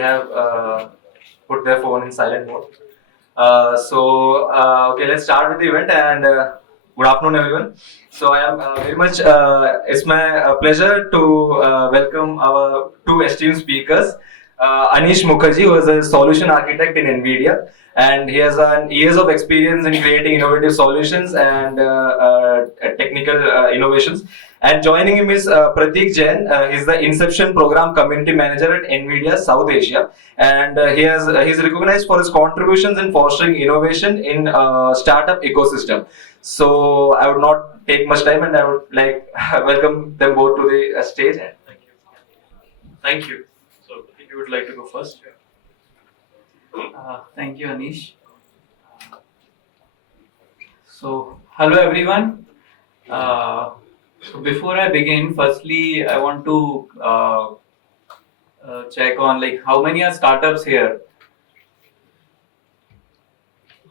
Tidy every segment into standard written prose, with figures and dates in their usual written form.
everybody have put their phone in silent mode. Okay, let's start with the event and good afternoon, everyone. So I am very much. It's my pleasure to welcome our two esteemed speakers. Anish Mukherjee, who is a solution architect in NVIDIA, and he has years of experience in creating innovative solutions and technical innovations. And joining him is Prateek Jain. He's the Inception Program Community Manager at NVIDIA South Asia, and he's recognized for his contributions in fostering innovation in startup ecosystem. So I would not take much time, and I would like welcome them both to the stage. And thank you. Thank you. So, if you would like to go first. Thank you, Anish. So, hello everyone. So before I begin, firstly, I want to check on like how many are startups here.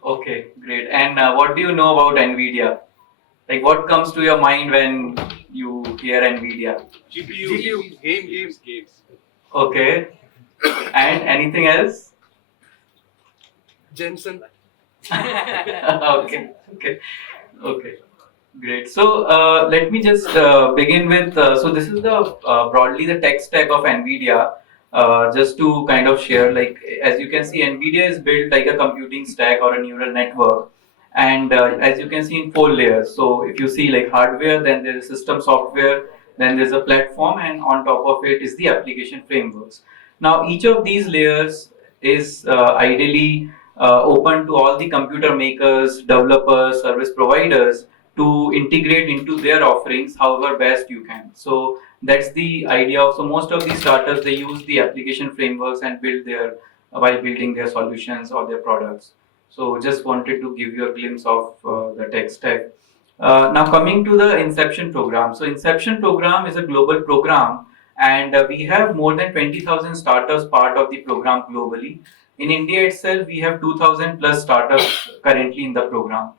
Okay, great. And what do you know about NVIDIA? Like, what comes to your mind when you hear NVIDIA? GPU. Games. Okay. And anything else? Jensen. Okay. Great. So let me just begin with. So this is the broadly the tech stack of NVIDIA. Just to kind of share, like as you can see, NVIDIA is built like a computing stack or a neural network, and as you can see in 4 layers. So if you see like hardware, then there is system software, then there's a platform, and on top of it is the application frameworks. Now each of these layers is ideally open to all the computer makers, developers, service providers to integrate into their offerings however best you can. So that's the idea of, so most of these startups, they use the application frameworks and build their while building their solutions or their products. So just wanted to give you a glimpse of the tech stack. Now coming to the Inception program. So Inception program is a global program, and we have more than 20,000 startups part of the program globally. In India itself, we have 2,000 plus startups currently in the program.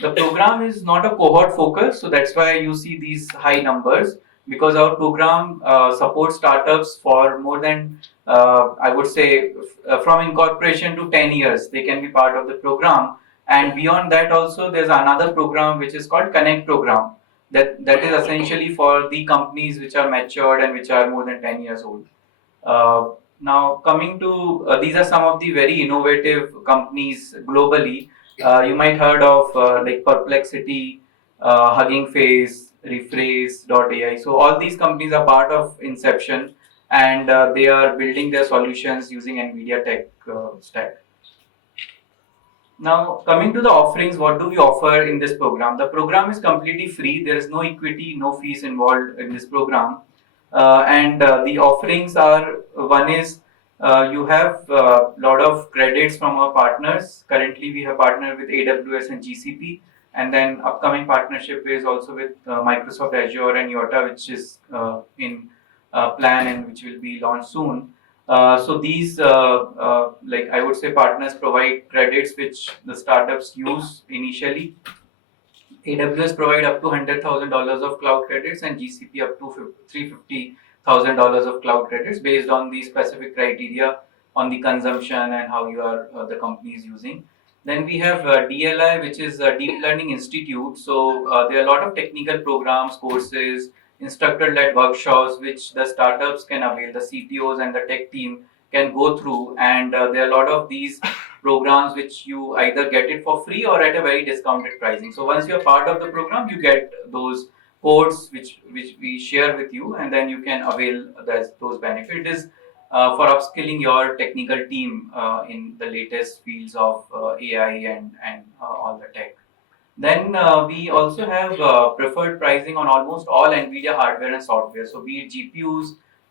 The program is not a cohort focus, so that's why you see these high numbers, because our program supports startups for more than, I would say, from incorporation to 10 years, they can be part of the program. And beyond that also, there's another program which is called Connect program. That is essentially for the companies which are matured and which are more than 10 years old. Now coming to, these are some of the very innovative companies globally. You might heard of like Perplexity, Hugging Face, Rephrase.ai. So all these companies are part of Inception, and they are building their solutions using NVIDIA tech stack. Now coming to the offerings, what do we offer in this program? The program is completely free. There is no equity, no fees involved in this program. And the offerings are, one is you have a lot of credits from our partners. Currently we have partnered with AWS and GCP, and then upcoming partnership is also with Microsoft Azure and Iota, which is in plan and which will be launched soon. So these, like I would say, partners provide credits which the startups use initially. AWS provide up to $100,000 of cloud credits, and GCP up to $350,000 of cloud credits based on the specific criteria on the consumption and how you are the company is using. Then we have DLI, which is a Deep Learning Institute. So there are a lot of technical programs, courses, instructor-led workshops which the startups can avail. The CTOs and the tech team can go through, and there are a lot of these programs which you either get it for free or at a very discounted pricing. So once you're part of the program, you get those codes which we share with you, and then you can avail those benefits. It is for upskilling your technical team in the latest fields of AI and all the tech. Then we also have preferred pricing on almost all NVIDIA hardware and software. So be it GPUs,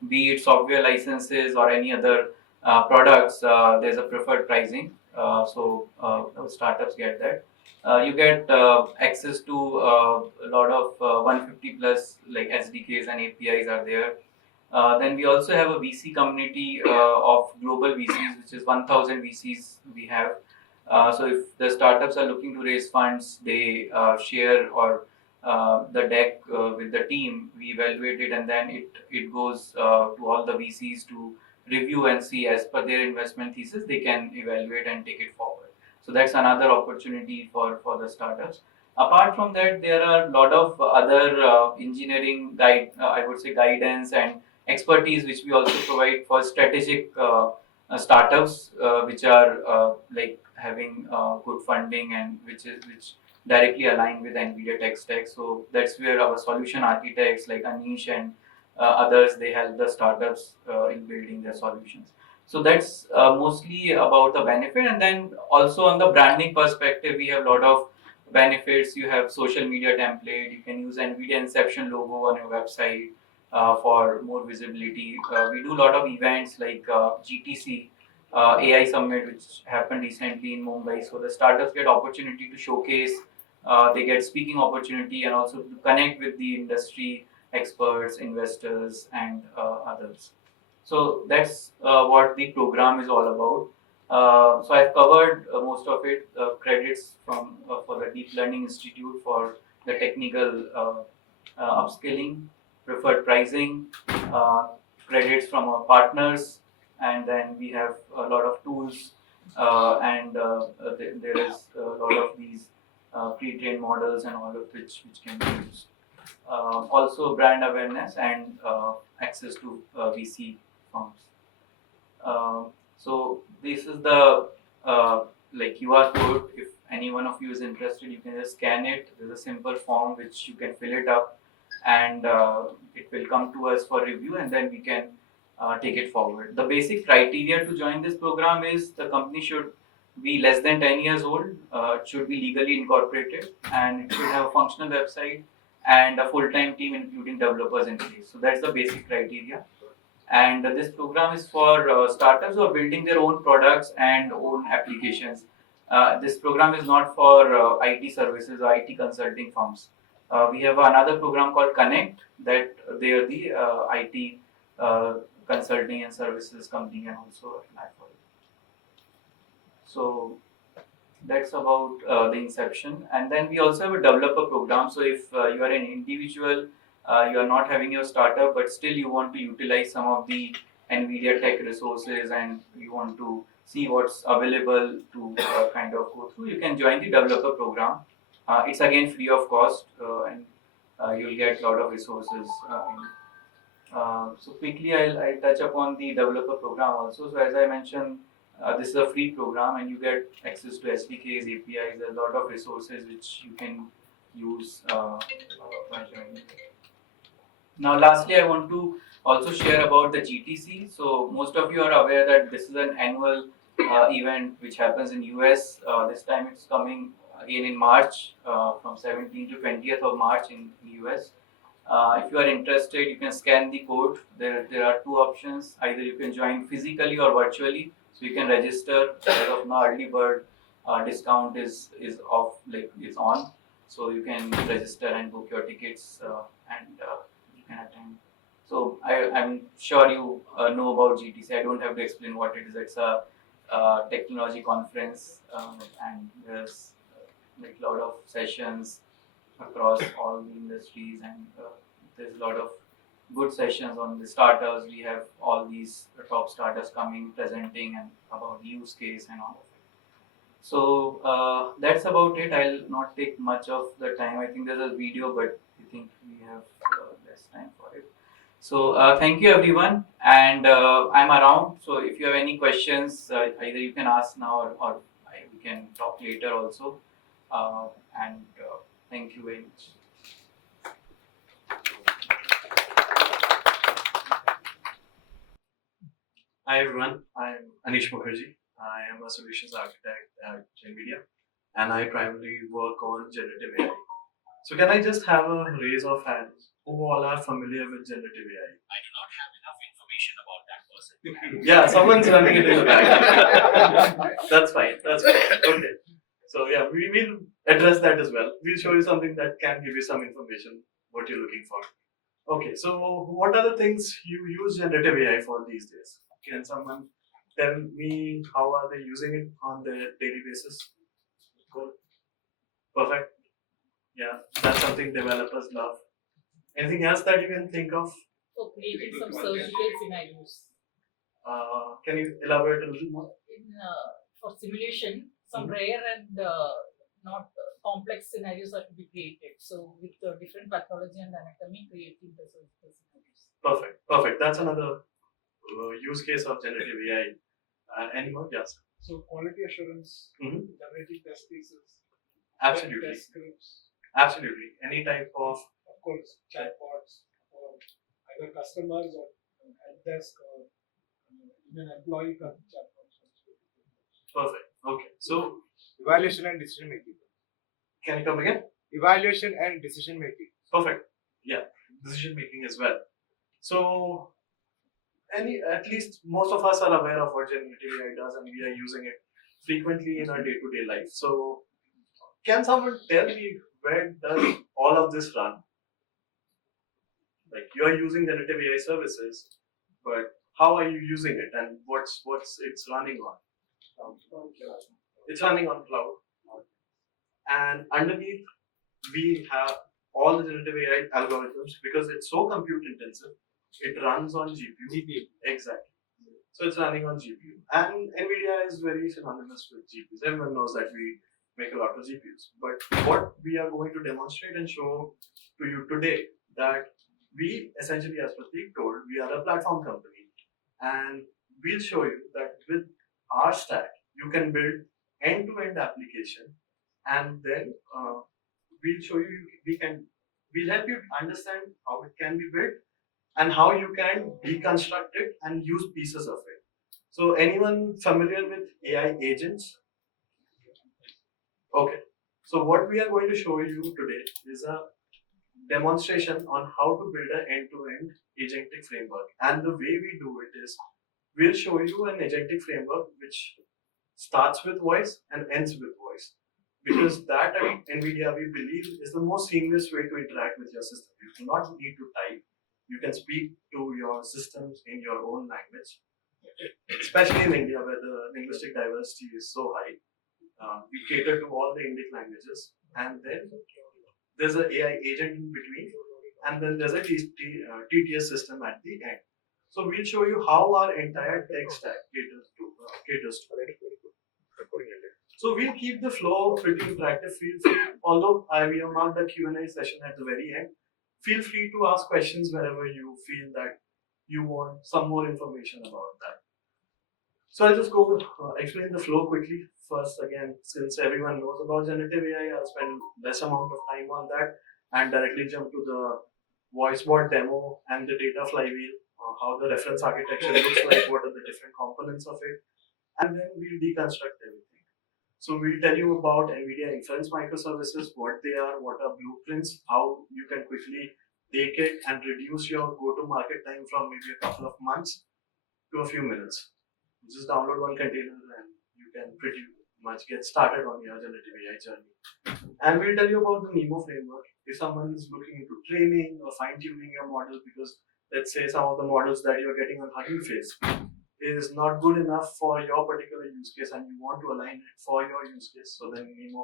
be it software licenses or any other products, there's a preferred pricing. So startups get that. You get access to a lot of 150 plus like SDKs and APIs are there. Then we also have a VC community of global VCs, which is 1,000 VCs we have. So if the startups are looking to raise funds, they share or the deck with the team. We evaluate it, and then it goes to all the VCs to review and see as per their investment thesis, they can evaluate and take it forward. So that's another opportunity for the startups. Apart from that, there are a lot of other engineering I would say guidance and expertise which we also provide for strategic startups which are like having good funding and which directly align with NVIDIA tech stack. So that's where our solution architects like Anish and others, they help the startups in building their solutions. So that's mostly about the benefit, and then also on the branding perspective, we have a lot of benefits. You have social media template. You can use NVIDIA Inception logo on your website for more visibility. We do a lot of events like GTC, AI Summit, which happened recently in Mumbai. So the startups get opportunity to showcase, they get speaking opportunity, and also to connect with the industry experts, investors, and others. So that's what the program is all about. So I've covered most of it. Credits from for the Deep Learning Institute for the technical upskilling, preferred pricing, uh, credits from our partners, and then we have a lot of tools, and there is a lot of these pre-trained models and all of which can be used. Also brand awareness and access to VC firms. So this is the like QR code. If any one of you is interested, you can just scan it. There's a simple form which you can fill it up, and it will come to us for review, and then we can take it forward. The basic criteria to join this program is the company should be less than 10 years old, it should be legally incorporated, and it should have a functional website and a full-time team including developers in place. So that's the basic criteria. And this program is for startups who are building their own products and own applications. This program is not for IT services or IT consulting firms. We have another program called Connect, that they are the IT consulting and services company can also apply for it. So that's about the inception. And then we also have a developer program. So if you are an individual, you are not having your startup, but still you want to utilize some of the NVIDIA tech resources and you want to see what's available to kind of go through, you can join the developer program. It's again free of cost, and you'll get a lot of resources. So quickly, I'll touch upon the developer program also. So as I mentioned, this is a free program and you get access to SDKs, APIs, a lot of resources which you can use while joining. Now, lastly, I want to also share about the GTC. So most of you are aware that this is an annual event which happens in US. This time it's coming again in March, from 17th to 20th of March in US. If you are interested, you can scan the code. There are two options. Either you can join physically or virtually. So you can register. As of now, early bird discount is off, like is on. So you can register and book your tickets and you can attend. So I'm sure you know about GTC. I don't have to explain what it is. It's a technology conference, and there's like a lot of sessions across all the industries, and there's a lot of good sessions on the starters. We have all these top starters coming, presenting and about use case and all of it. So that's about it. I'll not take much of the time. I think there's a video, but I think we have less time for it. So thank you everyone, and I'm around. So if you have any questions, either you can ask now or we can talk later also. And thank you very much. Hi everyone, I'm Anish Mukherjee. I am a solutions architect at NVIDIA and I primarily work on generative AI. So can I just have a raise of hands who all are familiar with generative AI? I do not have enough information about that person. Yeah, someone's running it in the back. That's fine. Okay. So yeah, we will address that as well. We'll show you something that can give you some information what you're looking for. Okay, so what are the things you use generative AI for these days? Can someone tell me how are they using it on their daily basis? Cool. Perfect. Yeah, that's something developers love. Anything else that you can think of? For creating some surgical scenarios. Can you elaborate a little more? For simulation, some rare and not complex scenarios are to be created. So with different pathology and anatomy, creating the scenarios. Perfect. That's another use case of generative AI. Anyone? Yes. So quality assurance, Mhm. generating test cases, Absolutely. test scripts, Absolutely. Any type of of course, chatbots for either customers or help desk or even employee chatbots. perfect. Okay. So Evaluation and decision making. can you come again? Evaluation and decision making. Perfect. Yeah. Decision making as well. So at least most of us are aware of what generative AI does and we are using it frequently in our day-to-day life. So can someone tell me where does all of this run? Like you are using generative AI services, but how are you using it and what's it's running on? It's running on cloud. And underneath we have all the generative AI algorithms because it's so compute intensive. It runs on GPU. Exactly. So it's running on GPU. And NVIDIA is very synonymous with GPUs. Everyone knows that we make a lot of GPUs. But what we are going to demonstrate and show to you today that we essentially, as Prateek told, we are a platform company. And we'll show you that with our stack, you can build end-to-end application. And then we'll show you, we'll help you understand how it can be built and how you can deconstruct it and use pieces of it. So anyone familiar with AI agents? Okay. So what we are going to show you today is a demonstration on how to build an end-to-end agentic framework. And the way we do it is we'll show you an agentic framework which starts with voice and ends with voice. Because that at NVIDIA we believe is the most seamless way to interact with your system. You do not need to type. You can speak to your systems in your own language, especially in India where the linguistic diversity is so high. We cater to all the Indic languages, and then there's an AI agent in between, and then there's a TTS system at the end. So we'll show you how our entire tech stack caters to. So we'll keep the flow pretty interactive. Feel free, although we have marked the Q&A session at the very end. Feel free to ask questions wherever you feel that you want some more information about that. So I'll just go explain the flow quickly. First, again, since everyone knows about generative AI, I'll spend less amount of time on that and directly jump to the voice bot demo and the data flywheel, how the reference architecture looks like, what are the different components of it, and then we'll deconstruct everything. So we'll tell you about NVIDIA Inference microservices, what they are, what are blueprints, how you can quickly take it and reduce your go-to-market time from maybe a couple of months to a few minutes. Just download one container and you can pretty much get started on your generative AI journey. And we'll tell you about the NEMO framework. If someone is looking into training or fine-tuning your model, because let's say some of the models that you're getting on Hugging Face is not good enough for your particular use case and you want to align it for your use case, so then NEMO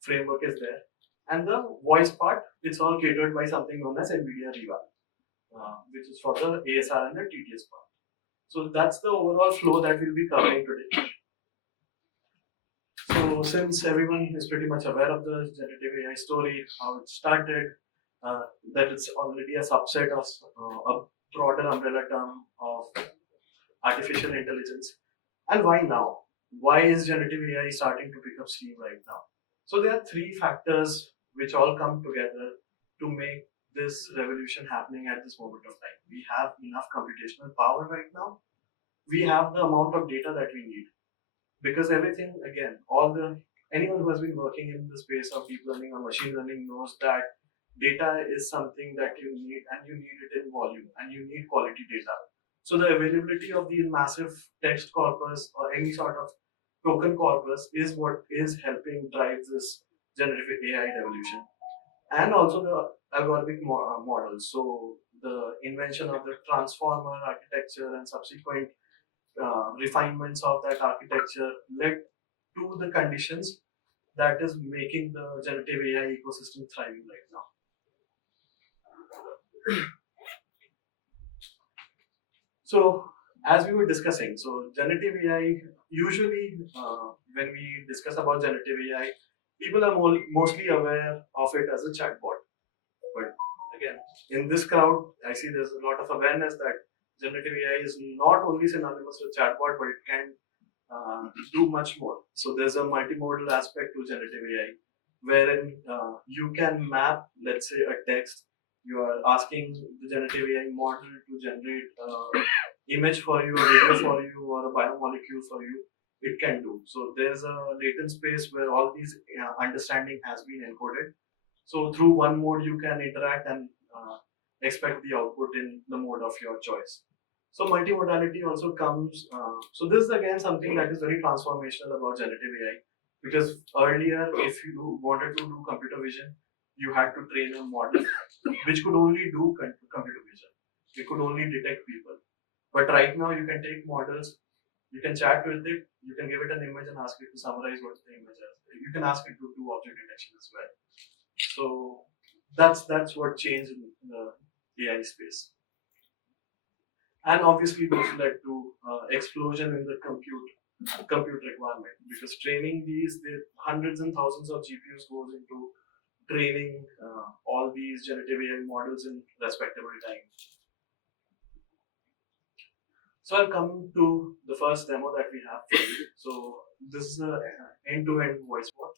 framework is there. And the voice part, it's all catered by something known as NVIDIA Riva, which is for the ASR and the TTS part. So that's the overall flow that we'll be covering today. So since everyone is pretty much aware of the generative AI story, how it started, that it's already a subset of a broader umbrella term of artificial intelligence. And why now? Why is generative AI starting to pick up steam right now? So there are three factors which all come together to make this revolution happening at this moment of time. We have enough computational power right now. We have the amount of data that we need. Because everything, again, anyone who has been working in the space of deep learning or machine learning knows that data is something that you need, and you need it in volume, and you need quality data. So the availability of these massive text corpus or any sort of token corpus is what is helping drive this generative AI revolution. And also the algorithmic models. So the invention of the transformer architecture and subsequent refinements of that architecture led to the conditions that is making the generative AI ecosystem thriving right now. So as we were discussing, so generative AI, usually when we discuss about generative AI, people are mostly aware of it as a chatbot. But again, in this crowd, I see there's a lot of awareness that generative AI is not only synonymous with chatbot, but it can do much more. So there's a multimodal aspect to generative AI, wherein you can map, let's say, a text. You are asking the generative AI model to generate image for you, a video for you, or a biomolecule for you. It can do. So there's a latent space where all these understanding has been encoded. So through one mode, you can interact and expect the output in the mode of your choice. So multimodality also comes. So this is again something that is very transformational about generative AI, because earlier, if you wanted to do computer vision, you had to train a model which could only do computer vision. It could only detect people. But right now, you can take models, you can chat with it, you can give it an image and ask it to summarize what the image is. You can ask it to do object detection as well. So that's what changed in the AI space. And obviously this led to explosion in the compute requirement, because training these, the hundreds and thousands of GPUs goes into training all these generative AI models in respectable time. So I'll come to the first demo that we have for you. So this is an end-to-end voice bot.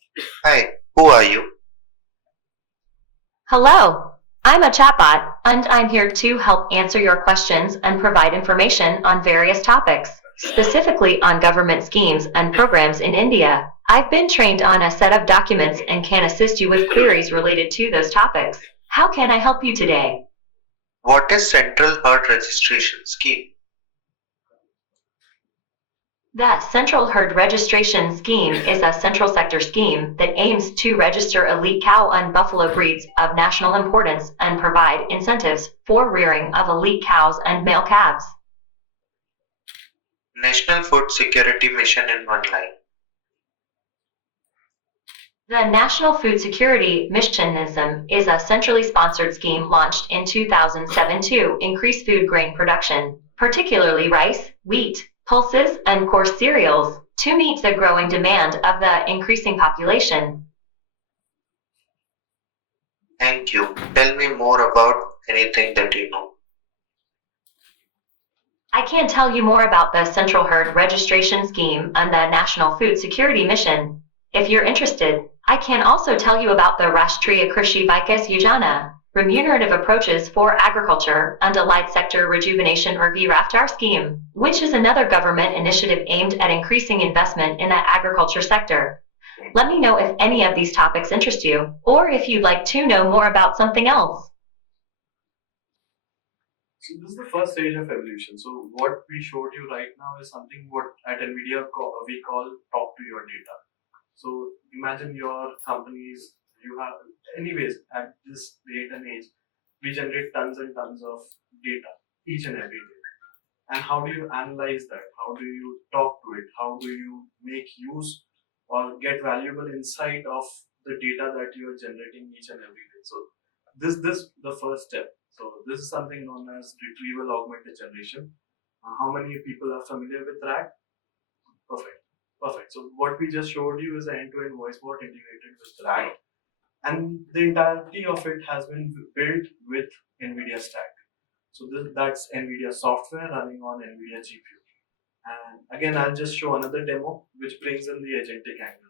Hi, who are you? Hello, I'm a chatbot, and I'm here to help answer your questions and provide information on various topics, specifically on government schemes and programs in India. I've been trained on a set of documents and can assist you with queries related to those topics. How can I help you today? What is Central Herd Registration Scheme? The Central Herd Registration Scheme is a central sector scheme that aims to register elite cow and buffalo breeds of national importance and provide incentives for rearing of elite cows and male calves. National Food Security Mission in one line. The National Food Security Mission is a centrally sponsored scheme launched in 2007 to increase food grain production, particularly rice, wheat, pulses, and coarse cereals, to meet the growing demand of the increasing population. Thank you. Tell me more about anything that you know. I can tell you more about the Central Herd Registration Scheme and the National Food Security Mission. If you're interested, I can also tell you about the Rashtriya Krishi Vikas Yojana, Remunerative Approaches for Agriculture and Allied Sector Rejuvenation or VRAFTAR scheme, which is another government initiative aimed at increasing investment in the agriculture sector. Let me know if any of these topics interest you, or if you'd like to know more about something else. So this is the first stage of evolution. So what we showed you right now is something what at NVIDIA we call talk to your data. So imagine your companies, you have, anyways, at this date and age, we generate tons and tons of data each and every day. And how do you analyze that? How do you talk to it? How do you make use or get valuable insight of the data that you are generating each and every day? So this the first step. So this is something known as retrieval augmented generation. How many people are familiar with RAG? Perfect. So what we just showed you is an end-to-end voice bot integrated with RAG, and the entirety of it has been built with NVIDIA stack. So that's NVIDIA software running on NVIDIA GPU. And again, I'll just show another demo which brings in the agentic angle.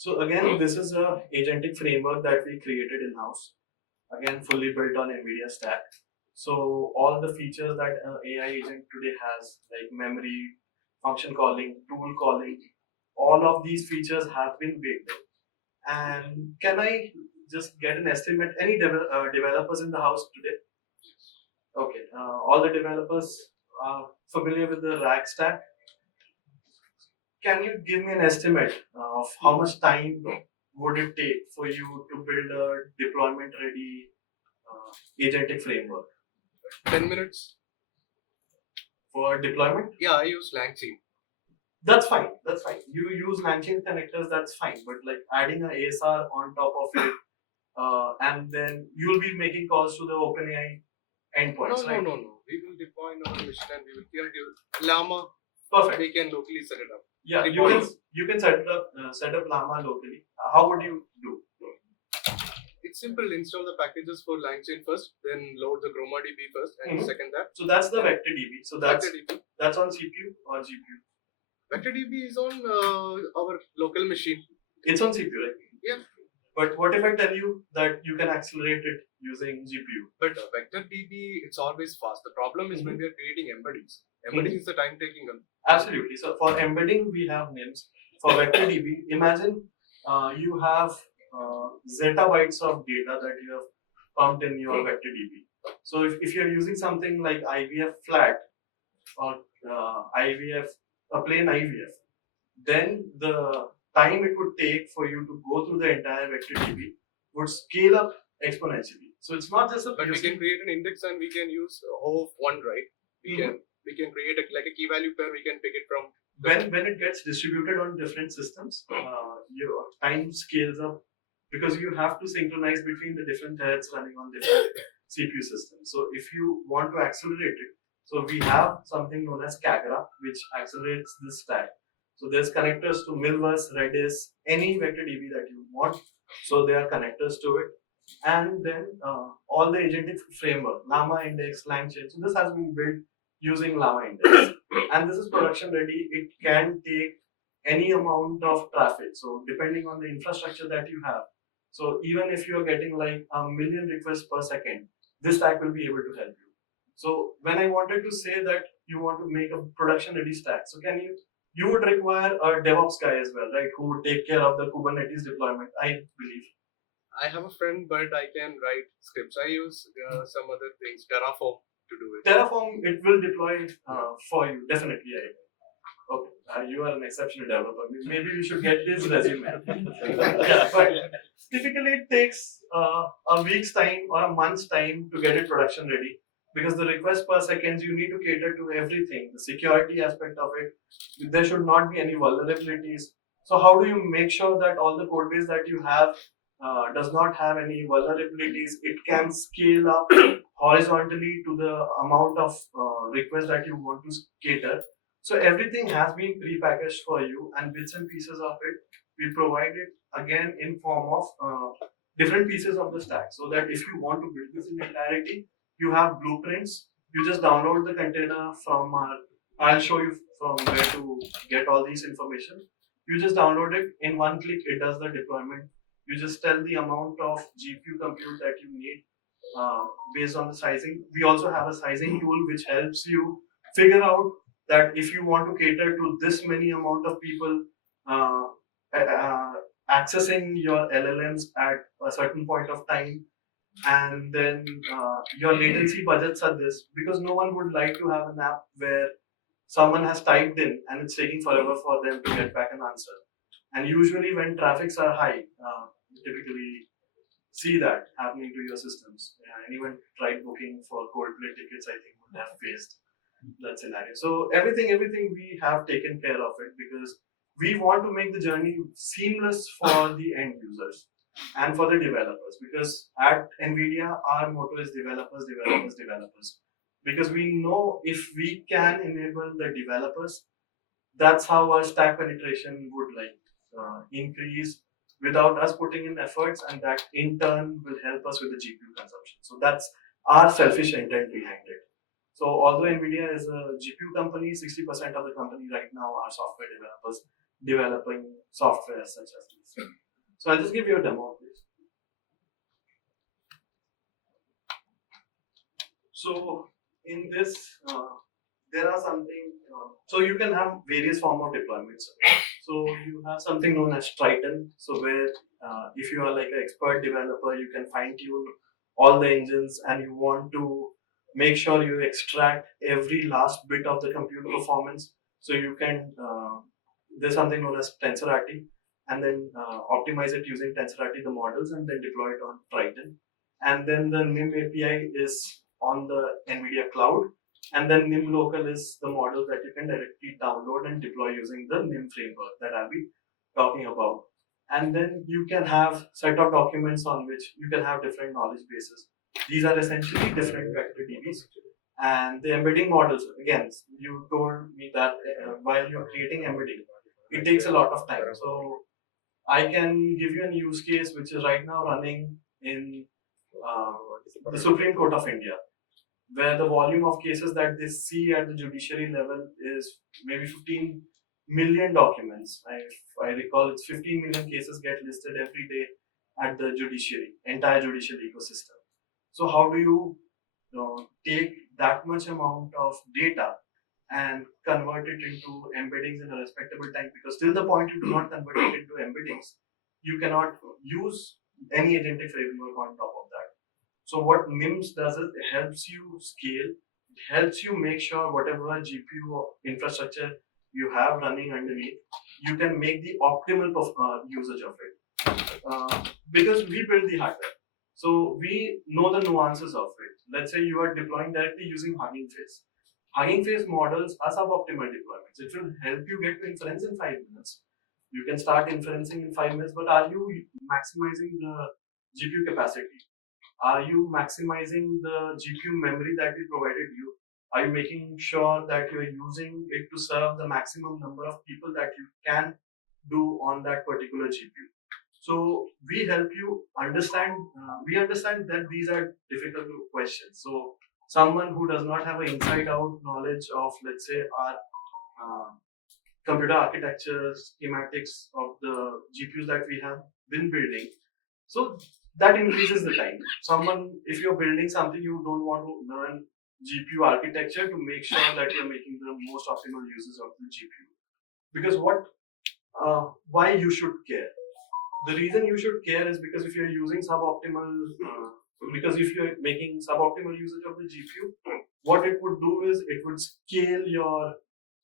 So again, this is a agentic framework that we created in-house. Again, fully built on NVIDIA stack. So all the features that an AI agent today has, like memory, function calling, tool calling, all of these features have been baked in. And can I just get an estimate? Any developers in the house today? Okay, all the developers are familiar with the RAG stack. Can you give me an estimate of how much time would it take for you to build a deployment ready agentic framework? 10 minutes. for deployment? Yeah, I use LangChain. That's fine. That's fine. You use LangChain connectors, that's fine. But like adding a ASR on top of it, and then you'll be making calls to the OpenAI endpoints, right? No. We will deploy in our machine and we will create Llama. Perfect. We can locally set it up. Yeah, you can set up Llama locally. How would you do? It's simple. Install the packages for LangChain first, then load the ChromaDB first, and Mhm. second that. So that's the vector DB. So VectorDB. that's on CPU or GPU. VectorDB is on our local machine. It's on CPU, right? Yeah. But what if I tell you that you can accelerate it using GPU? But VectorDB, it's always fast. The problem is when we are creating embeddings. Embedding is the time-taking one. Absolutely. So for embedding, we have names. For vector DB, imagine you have zettabytes of data that you have pumped in your vector DB. So if you're using something like IVF flat or IVF, a plain IVF, then the time it would take for you to go through the entire vector DB would scale up exponentially. So it's not just a But we can create an index and we can use O of 1, right? We can create like a key value pair. We can pick it from. When it gets distributed on different systems, your time scales up because you have to synchronize between the different threads running on different CPU systems. So if you want to accelerate it, so we have something known as Kagra, which accelerates this stack. So there's connectors to Milvus, Redis, any vector DB that you want. So there are connectors to it. And then all the agentic framework, Llama Index, LangChain. So this has been built using Llama Index. And this is production ready. It can take any amount of traffic. So depending on the infrastructure that you have. So even if you're getting like 1 million requests per second, this stack will be able to help you. So when I wanted to say that you want to make a production ready stack, so you would require a DevOps guy as well, right? Who would take care of the Kubernetes deployment, I believe. I have a friend, but I can write scripts. I use some other things, Terraform, to do it. Terraform, it will deploy for you, definitely. Okay, you are an exceptional developer. Maybe we should get his resume. Yeah, but typically it takes a week's time or a month's time to get it production ready because the request per second, you need to cater to everything, the security aspect of it. There should not be any vulnerabilities. So how do you make sure that all the code base that you have does not have any vulnerabilities? It can scale up horizontally to the amount of requests that you want to cater. So everything has been pre-packaged for you, and bits and pieces of it we provide it again in form of different pieces of the stack. So that if you want to build this in entirety, you have blueprints. You just download the container from I'll show you from where to get all these information. You just download it in one click. It does the deployment. You just tell the amount of GPU compute that you need based on the sizing. We also have a sizing tool which helps you figure out that if you want to cater to this many amount of people accessing your LLMs at a certain point of time, and then your latency budgets are this, because no one would like to have an app where someone has typed in and it's taking forever for them to get back an answer. And usually when traffics are high, you typically see that happening to your systems. Anyone tried booking for Coldplay tickets, I think, would have faced that scenario. So everything we have taken care of it because we want to make the journey seamless for the end users and for the developers, because at NVIDIA our motto is developers. Because we know if we can enable the developers, that's how our stack penetration would increase without us putting in efforts, and that in turn will help us with the GPU consumption. So that's our selfish intent behind it. So although NVIDIA is a GPU company, 60% of the company right now are software developers developing software such as this. So I'll just give you a demo of this. So in this, there are something, so you can have various form of deployments. So you have something known as Triton. So where if you are like an expert developer, you can fine tune all the engines and you want to make sure you extract every last bit of the compute performance. So you can, there's something known as TensorRT, and then optimize it using TensorRT, the models, and then deploy it on Triton. And then the NIM API is on the NVIDIA cloud, And then NIM local is the model that you can directly download and deploy using the NIM framework that I'll be talking about. And then you can have set of documents on which you can have different knowledge bases. These are essentially different vector DBs. And the embedding models, again, you told me that while you're creating embedding, it takes a lot of time. So I can give you a use case which is right now running in the Supreme Court of India, where the volume of cases that they see at the judiciary level is maybe 15 million documents. If I recall, it's 15 million cases get listed every day at the judiciary, entire judicial ecosystem. So how do you take that much amount of data and convert it into embeddings in a respectable time? Because till the point you do not convert it into embeddings, you cannot use any agentic framework on top of that. So what NIMS does is it helps you scale, it helps you make sure whatever GPU infrastructure you have running underneath, you can make the optimal usage of it. Because we build the hardware. So we know the nuances of it. Let's say you are deploying directly using Hugging Face. Hugging Face models are suboptimal deployments. It will help you get to inference in 5 minutes. You can start inferencing in 5 minutes, but are you maximizing the GPU capacity? Are you maximizing the GPU memory that we provided you? Are you making sure that you're using it to serve the maximum number of people that you can do on that particular GPU? So we help you understand, we understand that these are difficult questions. So someone who does not have an inside out knowledge of, let's say, our computer architecture schematics of the GPUs that we have been building, so that increases the time. Someone, if you're building something, you don't want to learn GPU architecture to make sure that you're making the most optimal uses of the GPU. Because why you should care? The reason you should care is because if you're using because if you're making suboptimal usage of the GPU, what it would do is it would scale your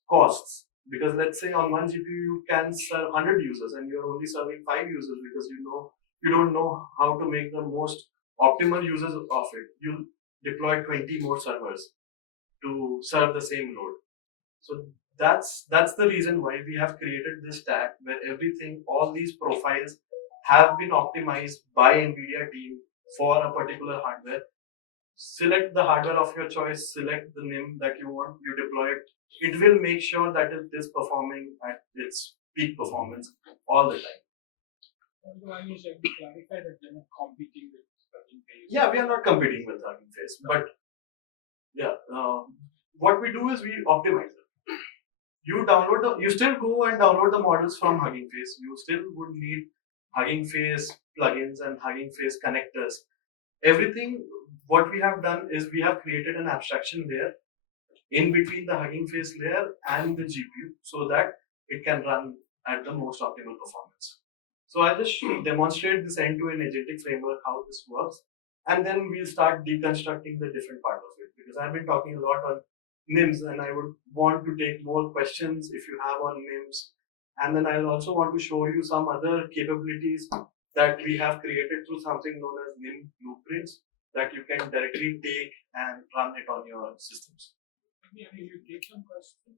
costs. Because let's say on one GPU you can serve 100 users and you're only serving 5 users because you don't know how to make the most optimal uses of it. You'll deploy 20 more servers to serve the same load. So that's the reason why we have created this stack where everything, all these profiles have been optimized by NVIDIA team for a particular hardware. Select the hardware of your choice, select the NIM that you want, you deploy it. It will make sure that it is performing at its peak performance all the time. Anish, I will clarify that they're not competing with Hugging Face. Yeah, we are not competing with Hugging Face, but yeah, what we do is we optimize it. You still go and download the models from Hugging Face. You still would need Hugging Face plugins and Hugging Face connectors. Everything, what we have done is we have created an abstraction layer in between the Hugging Face layer and the GPU so that it can run at the most optimal performance. So I'll just demonstrate this end-to-end agentic framework, how this works, and then we'll start deconstructing the different part of it, because I've been talking a lot on NIMS and I would want to take more questions if you have on NIMS. And then I'll also want to show you some other capabilities that we have created through something known as NIM blueprints that you can directly take and run it on your systems. Yeah, you take some questions.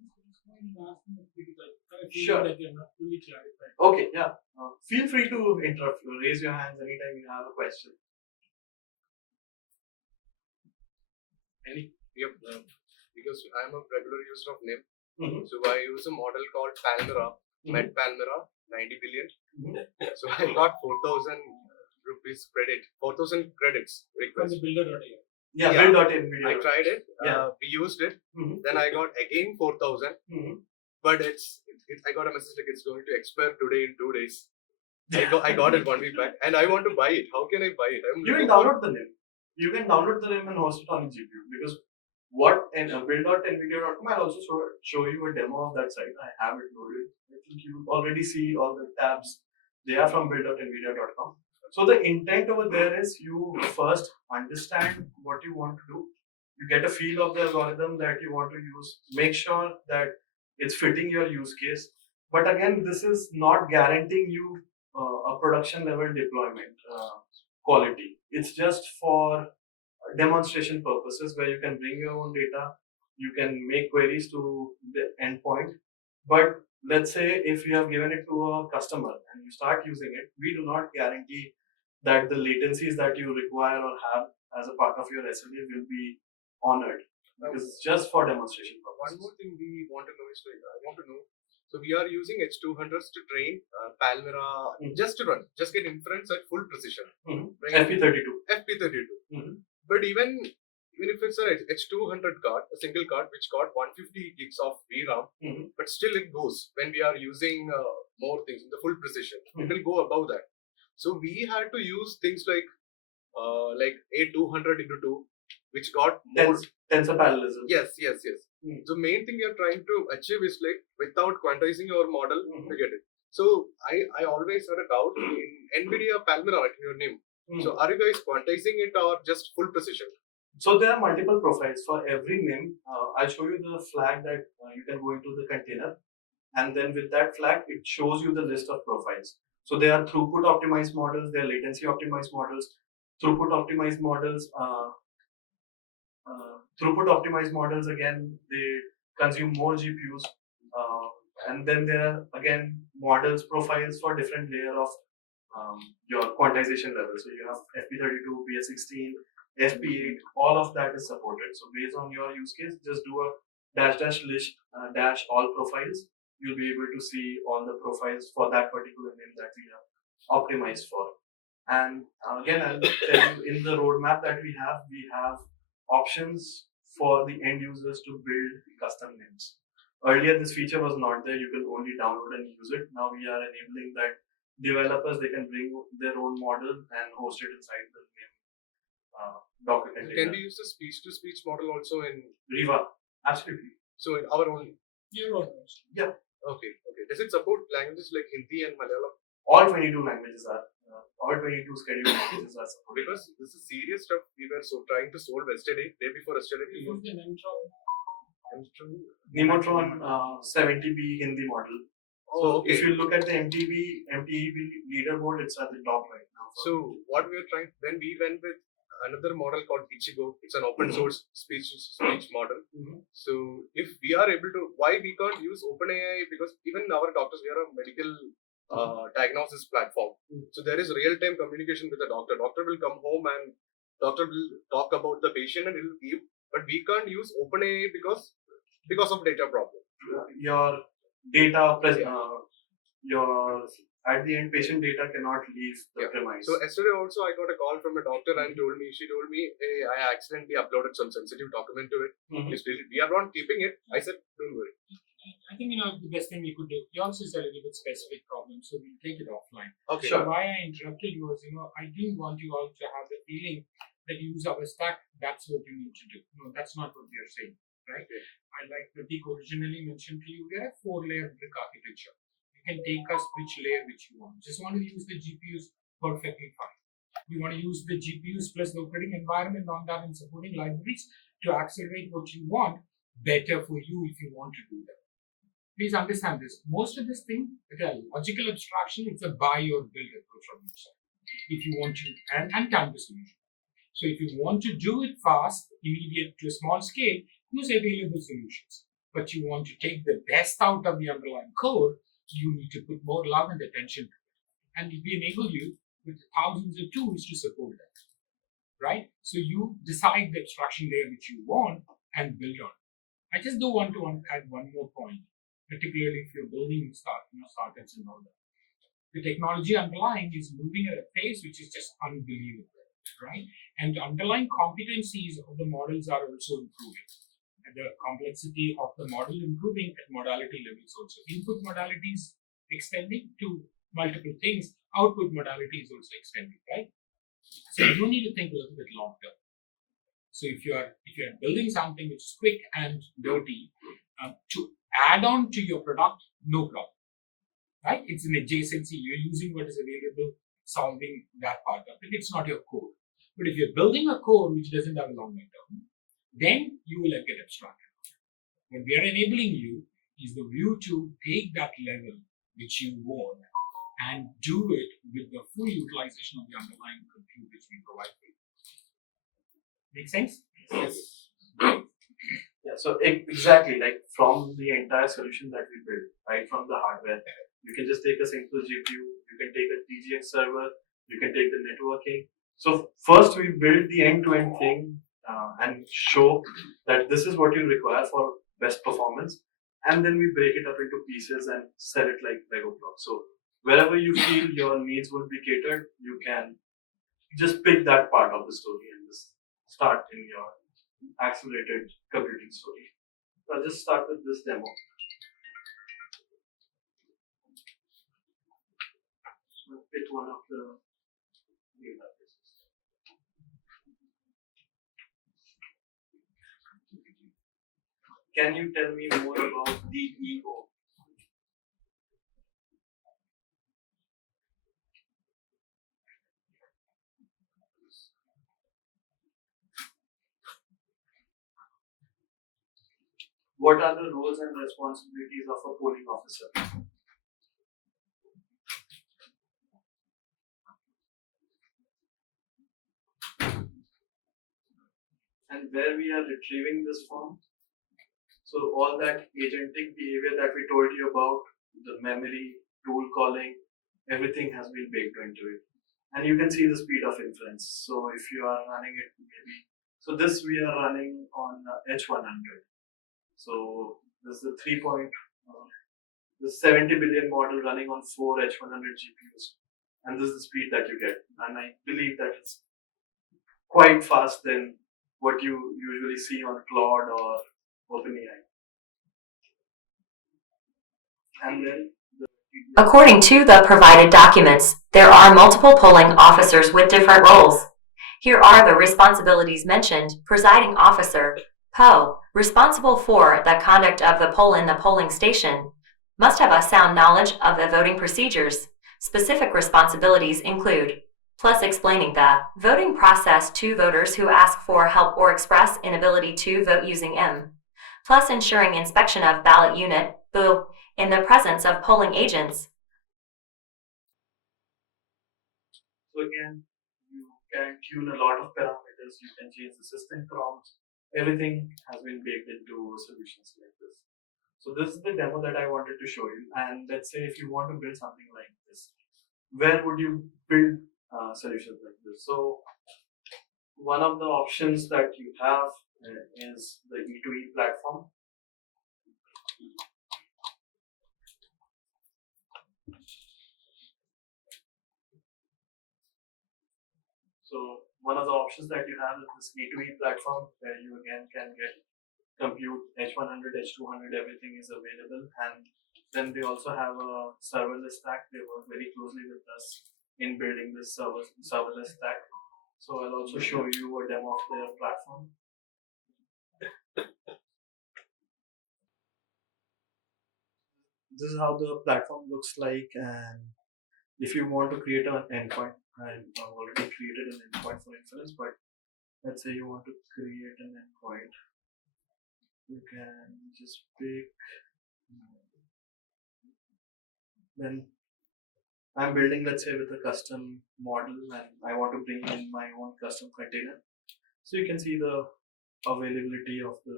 Sure. That you're not fully clarified. Okay, yeah. Feel free to interrupt. Raise your hands anytime you have a question. Yep. Because I'm a regular user of NIM, Mm-hmm. so I use a model called Palmyra, Met Palmyra, 90 billion. Mm-hmm. So I got 4,000 rupees credit, 4,000 credits From request. the builder.ai. Yeah, Yeah. build.nvidia. I tried it. Yeah. We used it. Mm-hmm. Then I got again 4,000, Mm-hmm. but I got a message like it's going to expire today in 2 days. I got it 1 week back, and I want to buy it. How can I buy it? You can download the NIM. You can download the NIM and host it on GPU, because what in build.nvidia.com, I'll also show you a demo of that site. I have it loaded. I think you already see all the tabs. They are from build.nvidia.com. So the intent over there is you first understand what you want to do. You get a feel of the algorithm that you want to use. Make sure that it's fitting your use case. But again, this is not guaranteeing you a production level deployment quality. It's just for demonstration purposes where you can bring your own data, You can make queries to the endpoint. But let's say if you have given it to a customer and you start using it, we do not guarantee that the latencies that you require or have as a part of your SLA will be honored, because it's just for demonstration One purposes. more thing we want to know is like, I want to know. So we are using H200s to train Palmyra, just to run, just get inference at full precision. Right? FP32. FP32. But even if it's a H200 card, a single card which got 150 gigs of VRAM, but still it goes when we are using more things in the full precision. It will go above that. So we had to use things like A200 into 2, which got more Tensor parallelism. Yes. The main thing we are trying to achieve is like without quantizing our model to get it. So I always had a doubt in NVIDIA Palmyra in your name. So are you guys quantizing it or just full precision? So there are multiple profiles for every NIM. I'll show you the flag that you can go into the container, and then with that flag, it shows you the list of profiles. So there are throughput optimized models, there are latency optimized models, throughput optimized models. Throughput optimized models, again, they consume more GPUs. And then there are again models profiles for different layer of your quantization level. So you have FP32, BS16, FP8, all of that is supported. So based on your use case, just do a dash list dash all profiles. You'll be able to see all the profiles for that particular name that we have optimized for. And again, I'll tell you in the roadmap that we have options for the end users to build custom names. Earlier, this feature was not there. You can only download and use it. Now we are enabling that developers, they can bring their own model and host it inside the name Docker container. Can we use the speech-to-speech model also in Riva? Absolutely. So in our own. Your own. Yeah. Okay. Does it support languages like Hindi and Malayalam? All 22 languages are. All 22 scheduled languages are supported. Because this is serious stuff we were trying to solve yesterday, day before yesterday. Use the Nemotron 70B Hindi model. Oh, okay. If you look at the MTB leaderboard, it's at the top right now. So what we are trying, then we went with another model called Ichigo. It's an open source speech model. So if we are able to, why we can't use OpenAI? Because even our doctors, we are a medical diagnosis platform. So there is real-time communication with the doctor. Doctor will come home and doctor will talk about the patient and it will give. But we can't use OpenAI because of data problem. Your data, your at the end patient data cannot leave the premise. So yesterday also I got a call from a doctor and she told me, hey, I accidentally uploaded some sensitive document to it. We are not keeping it. I said, don't worry. I think the best thing we could do. Yours is a little bit specific problem, so we'll take it offline. Okay. So why I interrupted you was, I didn't want you all to have the feeling that you use our stack. That's what you need to do. No, that's not what we are saying, right? I like Prateek originally mentioned to you, we are a 4-layer brick architecture. You can take us which layer which you want. Just want to use the GPUs perfectly fine. You want to use the GPUs plus the operating environment on that and supporting libraries to accelerate what you want better for you if you want to do that. Please understand this. Most of this thing, with a logical abstraction, it's a buy or build approach from your side. If you want to, and canvas solution. So if you want to do it fast, immediate to a small scale, use available solutions. But you want to take the best out of the underlying code, you need to put more love and attention to it. And we enable you with thousands of tools to support that. Right? So you decide the abstraction layer which you want and build on. I just do want to add one more point. Particularly if you're building startups and all that. The technology underlying is moving at a pace which is just unbelievable, right? And the underlying competencies of the models are also improving. And the complexity of the model improving at modality levels also. Input modalities extending to multiple things, output modality is also extending, right? So you need to think a little bit long term. So if you're building something which is quick and dirty, to add on to your product, no problem, right? It's an adjacency. You're using what is available, solving that part of it. It's not your core. But if you're building a core which doesn't have a longer term, then you will get abstracted. What we are enabling you is the view to take that level which you want and do it with the full utilization of the underlying compute which we provide for you. Make sense? Yes. So exactly, like from the entire solution that we build, right from the hardware, you can just take a simple GPU, you can take a TGX server, you can take the networking. So first we build the end-to-end thing and show that this is what you require for best performance, and then we break it up into pieces and sell it like Lego blocks. So wherever you feel your needs would be catered, you can just pick that part of the story and just start in your accelerated computing story. So I'll just start with this demo. So I'll pick one of the databases. Can you tell me more about DEO? What are the roles and responsibilities of a polling officer? And where we are retrieving this from? So all that agentic behavior that we told you about, the memory, tool calling, everything has been baked into it. And you can see the speed of inference. So if you are running it maybe, so this we are running on H100. So this is the the 70 billion model running on 4 H100 GPUs. And this is the speed that you get. And I believe that it's quite fast than what you usually see on Claude or OpenAI. And then According to the provided documents, there are multiple polling officers with different roles. Here are the responsibilities mentioned. Presiding officer, PO, responsible for the conduct of the poll in the polling station, must have a sound knowledge of the voting procedures. Specific responsibilities include plus explaining the voting process to voters who ask for help or express inability to vote using M, plus ensuring inspection of ballot unit, BOO, in the presence of polling agents. So again, you can tune a lot of parameters, you can change the system prompts, everything has been baked into solutions like this. So this is the demo that I wanted to show you. And let's say if you want to build something like this, where would you build solutions like this? So one of the options that you have is the E2E platform. So one of the options that you have is this E2E platform, where you again can get compute H100, H200, everything is available. And then they also have a serverless stack. They work very closely with us in building this serverless stack. So I'll also show you a demo of their platform. This is how the platform looks like, and if you want to create an endpoint, I've already created an endpoint for inference, but let's say you want to create an endpoint, you can just pick, then I'm building, let's say, with a custom model, and I want to bring in my own custom container. So you can see the availability of the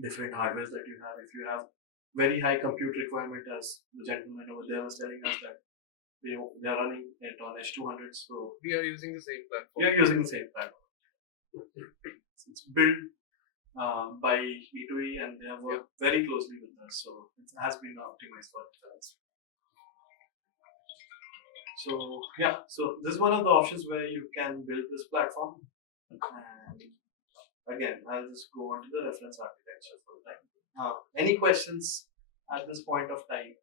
different hardwares that you have. If you have very high compute requirement, as the gentleman over there was telling us that they are running it on H200, so We are using the same platform. we are using the same platform. It's built by E2E, and they have worked very closely with us, so it has been optimized for us. So yeah, so this is one of the options where you can build this platform. And again, I'll just go on to the reference architecture for the time. Any questions at this point of time?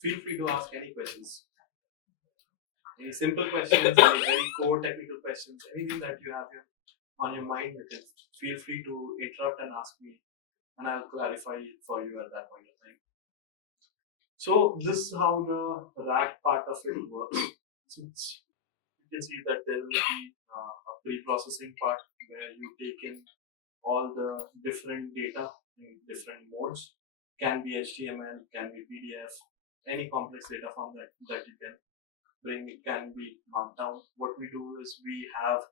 Feel free to ask any questions. Any simple questions, any very core technical questions, anything that you have on your mind, you can feel free to interrupt and ask me, and I'll clarify it for you at that point of time. So this is how the rack part of it works. So you can see that there will be a pre-processing part where you take in all the different data in different modes. Can be HTML, can be PDF, any complex data form that you can bring, it can be marked down. What we do is we have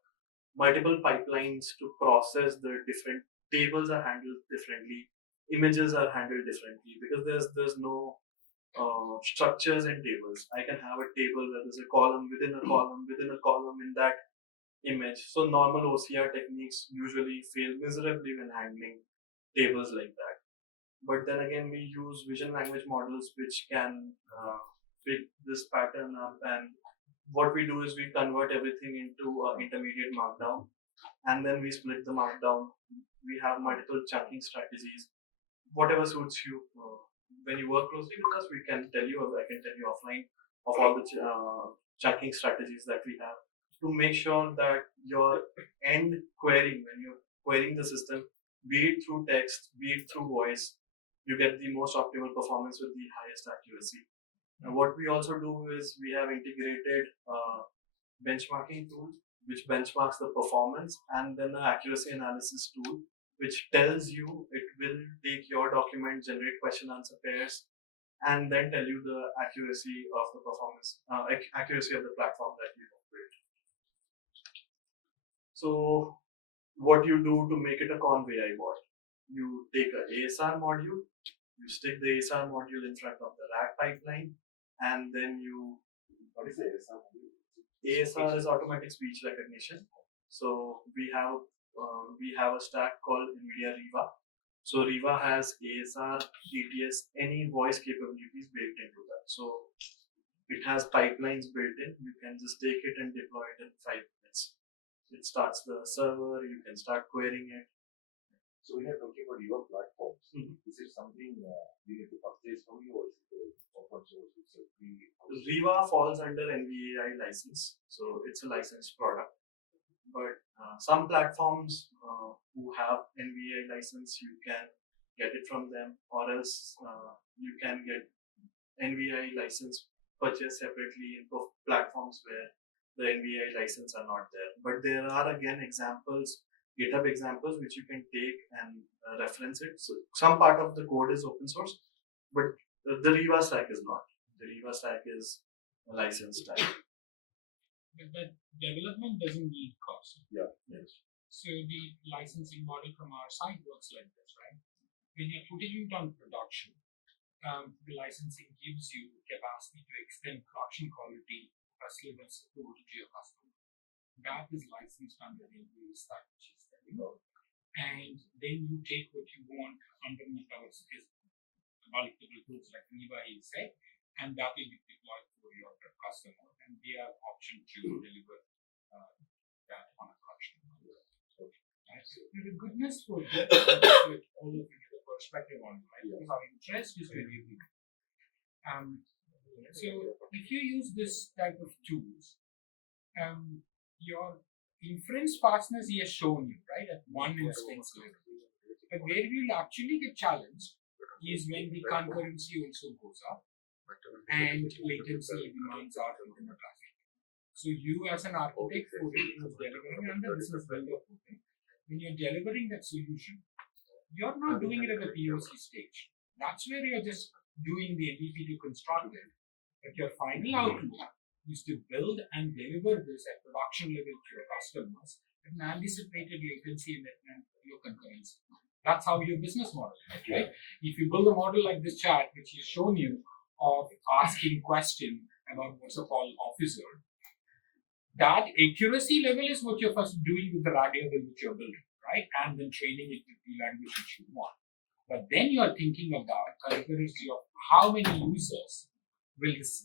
multiple pipelines to process the different tables are handled differently, images are handled differently, because there's no structures in tables. I can have a table where there's a column within a column within a column in that image. So normal OCR techniques usually fail miserably when handling tables like that. But then again, we use vision language models which can pick this pattern up, and what we do is we convert everything into intermediate markdown, and then we split the markdown. We have multiple chunking strategies, whatever suits you. When you work closely with us, we can tell you, or I can tell you offline, of all the chunking strategies that we have to make sure that your end querying, when you're querying the system, be it through text, be it through voice, you get the most optimal performance with the highest accuracy. And what we also do is we have integrated benchmarking tool, which benchmarks the performance, and then an accuracy analysis tool, which tells you, it will take your document, generate question answer pairs, and then tell you the accuracy of the performance, accuracy of the platform that you have built. So what you do to make it a Convai bot, you take a ASR module, you stick the ASR module in front of the RAG pipeline, and then you, what is the ASR module? ASR is automatic speech recognition. So we have a stack called NVIDIA Riva. So Riva has ASR, ETS, any voice capabilities built into that. So it has pipelines built in. You can just take it and deploy it in 5 minutes. It starts the server, you can start querying it. So we are talking about your platforms. Is it something we need to purchase from you, or is it open source? It's a free. Riva falls under NVIDIA license, so it's a licensed product. But some platforms who have NVIDIA license, you can get it from them, or else you can get NVIDIA license purchased separately in platforms where the NVIDIA license are not there. But there are again examples, GitHub examples, which you can take and reference it. So some part of the code is open source, but the Riva stack is not. The Riva stack is a licensed stack. But that development doesn't need cost. Yeah. Yes. So the licensing model from our side works like this, right? When you're putting it on production, the licensing gives you capacity to extend production quality plus level support to your customer. That is licensed under the NVIDIA stack, which is there. And then you take what you want underneath our multiple tools like Riva, he said, and that will be deployed for your customer, and they have option to deliver that on a production. Right? So the goodness for this with all of you, the perspective on it, right? Because our interest is very big. So if you use this type of tools, your inference fastness he has shown you, right, at one instance level. But where we will actually get challenged is when the concurrency also goes up and latency demands are within the traffic. So you as an architect who is delivering under business builder, when you're delivering that solution, you're not doing it at the POC stage. That's where you're just doing the MVP to construct it. But your final outlook is to build and deliver this at production level to your customers with an anticipated latency and your concurrency. That's how your business model is, right? If you build a model like this chart, which is shown you, of asking question about what's a call officer, that accuracy level is what you're first doing with the RAG level which you're building, right? And then training it with the language which you want. But then you're thinking about concurrency of how many users will this,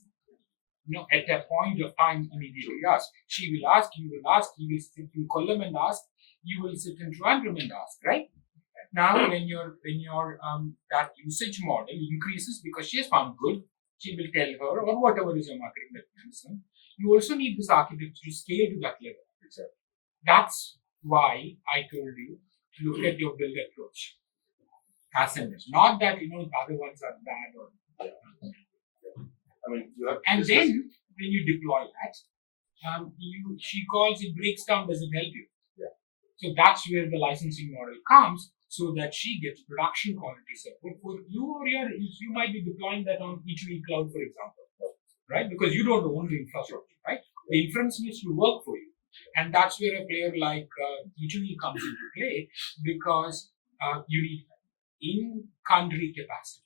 at a point of time immediately ask. She will ask, you will ask, you will sit in column and ask, you will sit in Trivandrum and ask, right? Now, when your that usage model increases because she has found good, she will tell her, or whatever is your marketing mechanism. You also need this architecture to scale to that level. That's why I told you to look at your build approach. As in this. Not that the other ones are bad or. I mean, you have. And then when you deploy that, she calls it breaks down. Does it help you? Yeah. So that's where the licensing model comes, so that she gets production quality support for you, or you might be deploying that on E2E cloud, for example, right? Because you don't own the infrastructure, right? The inference needs to work for you, And that's where a player like Italy comes into play, because you need in-country capacity.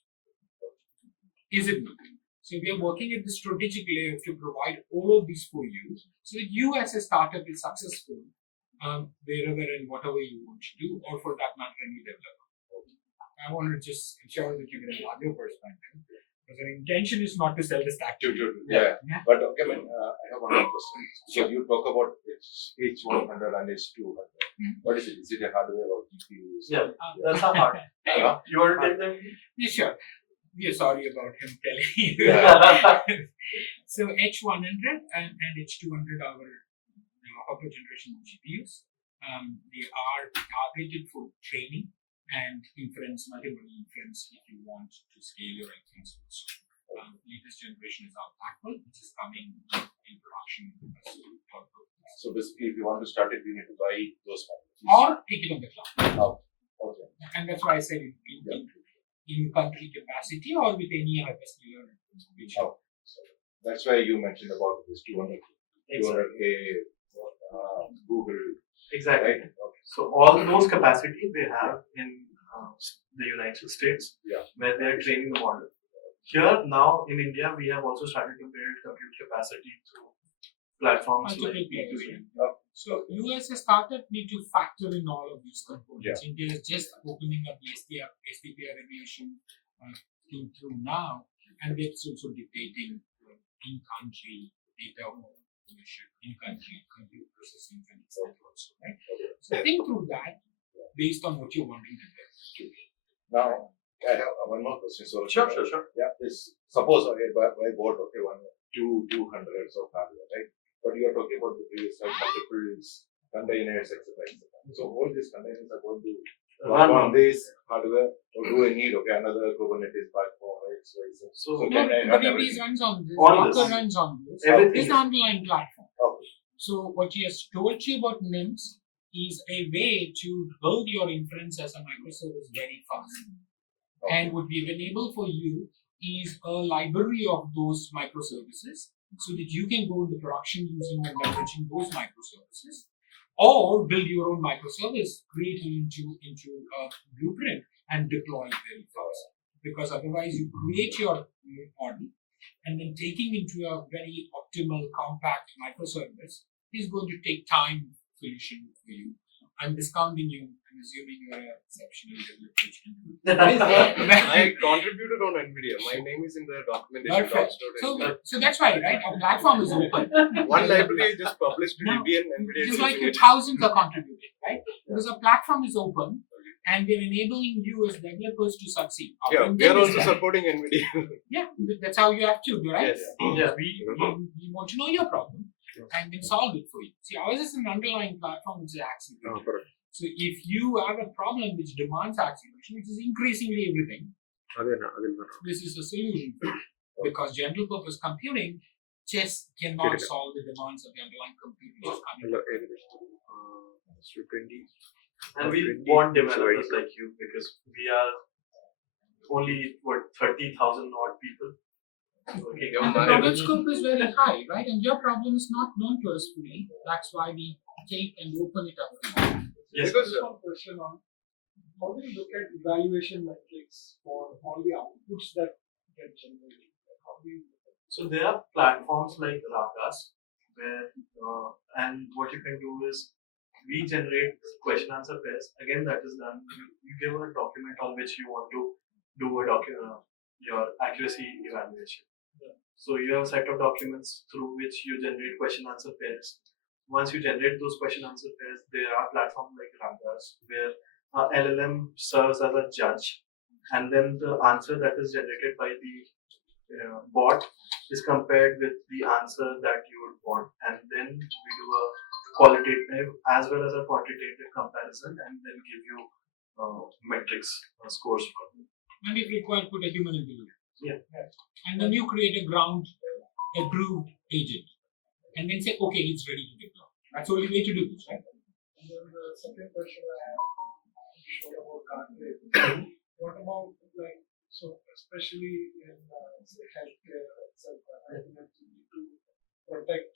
Is it not? So we are working at the strategic layer to provide all of these for you, so that you as a startup is successful wherever and whatever you want to do, or for that matter, any developer. I want to just ensure that you get a larger perspective, because our intention is not to sell the stack to you. Yeah. But okay, man, I have one more question. So you talk about H100 and H200. What is it? Is it a hardware or GPU? Yeah, that's a hard. You want to take them? Yeah, sure. We are sorry about him telling you. So H100 and H200 are our upper generation GPUs. They are targeted for training and inference, multimodal inference, if you want to scale your inference. Latest generation is our Blackwell, which is coming in production. So basically, if you want to start it, we need to buy those ones. Or take it on the cloud. Oh, okay. And that's why I said in-country capacity, or with any hyperscaler. So that's why you mentioned about this 200K Google. Exactly. Right? Okay. So all those capacity they have in the United States, where they are training the model. Here now in India, we have also started to build compute capacity through platforms like B2E. So you as a startup need to factor in all of these components. India is just opening up the SDPR regulation through now, and it's also dictating in-country data ownership, in-country compute processing, and etc. Also, right? So think through that based on what you're wanting to do. Now, I have one more question. So Sure. Yeah, suppose I bought 200s of hardware, right? But you are talking about the previous multiple containers, etc. So all these containers are going to run on this hardware, or do I need another Kubernetes platform, X, Y, Z? So Kubernetes runs on this, All Docker this. runs on this. Everything This is- underlying platform. Okay. So what he has told you about NIMS is a way to build your inference as a microservice very fast. And what we've enabled for you is a library of those microservices, so that you can go into production using and leveraging those microservices, or build your own microservice, create it into a blueprint, and deploy it very fast. Because otherwise, you create your model, and then taking into a very optimal, compact microservice is going to take time solution for you. I'm discounting you. I'm assuming you're an exceptional developer. I contributed on NVIDIA. My name is in the documentation. Perfect. So that's why, right? Our platform is open. One library I just published to Now, NVIDIA and NVIDIA. just like your thousands are contributing, right? Because our platform is open, and we're enabling you as developers to succeed. Our We are intent is also that- supporting NVIDIA. Yeah, that's how you have to do, right? Yes. Yeah. We want to know your problem and then solve it for you. See, ours is an underlying platform which is accelerated. So if you have a problem which demands acceleration, which is increasingly everything, this is a solution for you. Because general purpose computing just cannot solve the demands of the underlying computing which is coming. And we want developers like you, because we are only 30,000 odd people working And the problem scope is very high, right? And your problem is not known to us fully. That's why we take and open it up. Yes. Because One question on how do you look at evaluation metrics for all the outputs that get generated? How do you look at So there are platforms like Ragas where, and what you can do is we generate question answer pairs. Again, that is done. You give a document on which you want to do your accuracy evaluation. So you have a set of documents through which you generate question answer pairs. Once you generate those question answer pairs, there are platforms like Ragas where LLM serves as a judge, and then the answer that is generated by the bot is compared with the answer that you would want, and then we do a qualitative as well as a quantitative comparison, and then give you metrics scores for them. And if required, put a human in the loop. Yeah. And then you create a ground approved agent. And then say, okay, it's ready to deploy. That's the only way to do this, right? And then the second question I have about guardrail. What about so especially in say healthcare, etc. I think you need to protect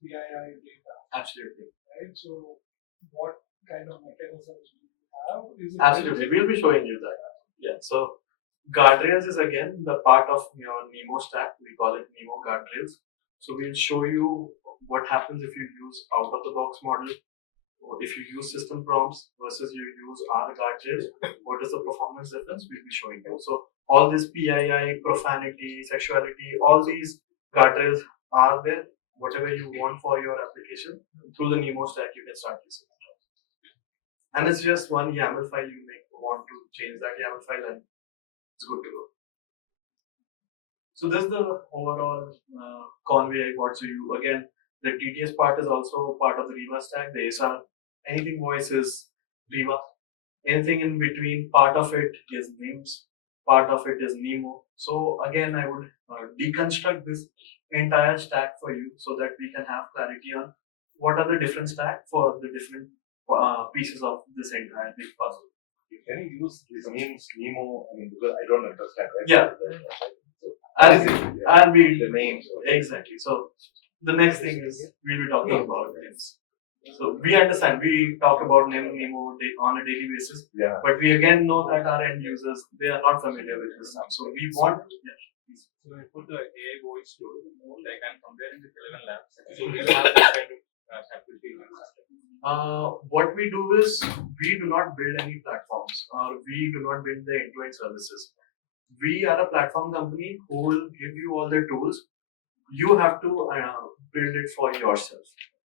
PII data. Absolutely. right? So what kind of mechanisms do you have? Is it Absolutely, we'll be showing you that. Yeah. So guardrails is again the part of your Nemo stack. We call it Nemo guardrails. So we'll show you what happens if you use out of the box model, or if you use system prompts versus you use our guardrails. What is the performance difference? We'll be showing you. So all this PII, profanity, sexuality, all these guardrails are there. Whatever you want for your application through the Nemo stack, you can start using. And it's just one YAML file. You may want to change that YAML file and it's good to go. So this is the overall convey I got to you. Again, the TTS part is also part of the Riva stack. The ASR, anything voice is Riva. Anything in between, part of it is names, part of it is Nemo. So again, I would deconstruct this entire stack for you so that we can have clarity on what are the different stack for the different pieces of this entire big puzzle. Can you use these names, Nemo? I mean, because I don't understand, right? Yeah. So, And we the names. exactly. So the next thing is we'll be talking about names. So we understand we talk about Nemo on a daily basis, Yeah. but we again know that our end users, they are not familiar with this stuff. So we want. Yeah, please. So I put the AI voice to like I'm comparing with 11 labs. So we have this kind of capability. What we do is we do not build any platforms or we do not build the end-to-end services. We are a platform company who will give you all the tools. You have to build it for yourself.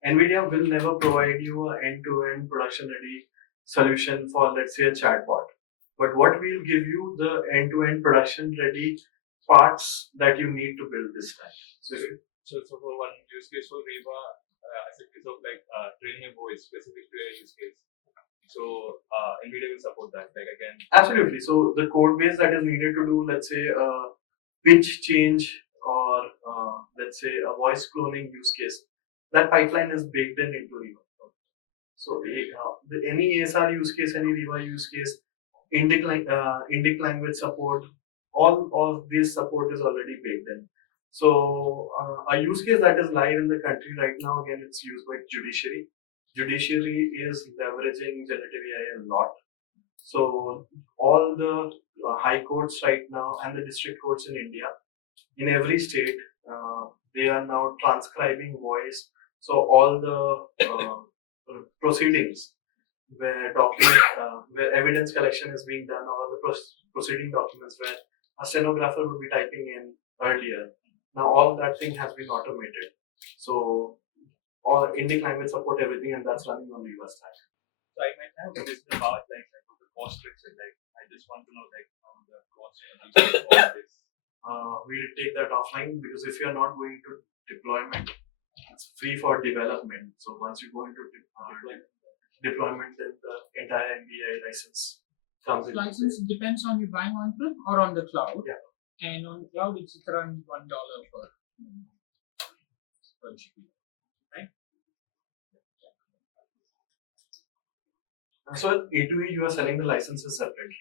NVIDIA will never provide you an end-to-end production-ready solution for, let's say, a chatbot. But what we'll give you the end-to-end production-ready parts that you need to build this time. So for one use case for Riva, as a case of like training a voice specific to a use case. So NVIDIA will support that. Like again. Absolutely. So the code base that is needed to do, let's say, a pitch change or let's say a voice cloning use case, that pipeline is baked into Riva. So any ASR use case, any Riva use case, Indic language support, all of this support is already baked in. So a use case that is live in the country right now, again, it's used by judiciary. Judiciary is leveraging generative AI a lot. So all the high courts right now and the district courts in India, in every state, they are now transcribing voice. So all the proceedings where where evidence collection is being done, or the proceeding documents where a stenographer would be typing in earlier. Now all that thing has been automated. So all Indic language support everything, and that's running on Riva stack. So I might have this about like the cost structure. Like I just want to know like how the cost of all this. We'll take that offline because if you're not going to deployment, it's free for development. So once you go into deployment, then the entire NVIDIA license comes in. License depends on you buying on-prem or on the cloud. Yeah. And on the cloud, it's around $1 per GPU. Right? So at A2E, you are selling the licenses separately.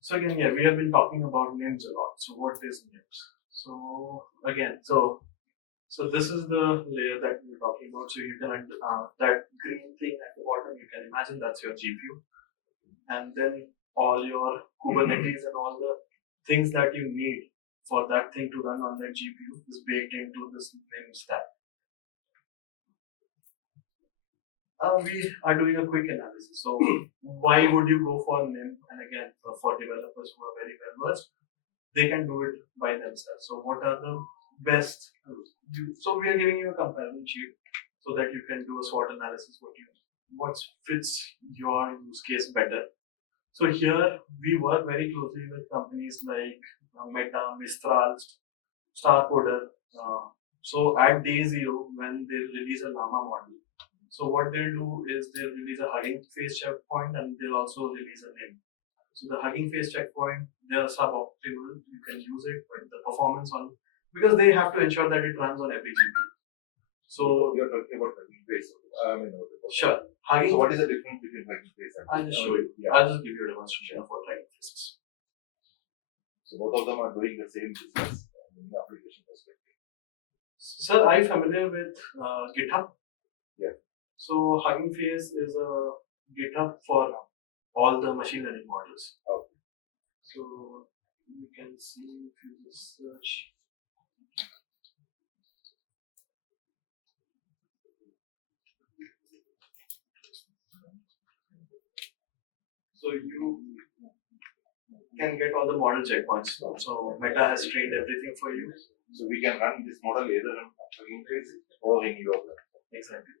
So again, yeah, we have been talking about names a lot. So what is names? So again, so this is the layer that we're talking about. So you can that green thing at the bottom, you can imagine that's your GPU, and then all your Kubernetes and all the things that you need for that thing to run on that GPU is baked into this name stack. We are doing a quick analysis. So why would you go for NIM? And again, for developers who are very well versed, they can do it by themselves. So what are the best? So we are giving you a comparison sheet so that you can do a SWOT analysis. What fits your use case better? So here we work very closely with companies like Meta, Mistral, Starcoder. So at day zero, when they release a Llama model, so what they'll do is they'll release a Hugging Face checkpoint and they'll also release a NIM. So the Hugging Face checkpoint, they are suboptimal. You can use it, but the performance on, because they have to ensure that it runs on every GPU. So you're talking about Hugging Face. Sure. So what is the difference between Hugging Face and? I'll just show you. Yeah. I'll just give you a demonstration of what Hugging Face is. So both of them are doing the same business from the application perspective. Sir, are you familiar with GitHub? Yeah. So Hugging Face is a GitHub for all the machine learning models. Okay. So you can see if you just search. So you can get all the model checkpoints. So Meta has trained everything for you. So we can run this model either in Hugging Face or in your platform. Exactly.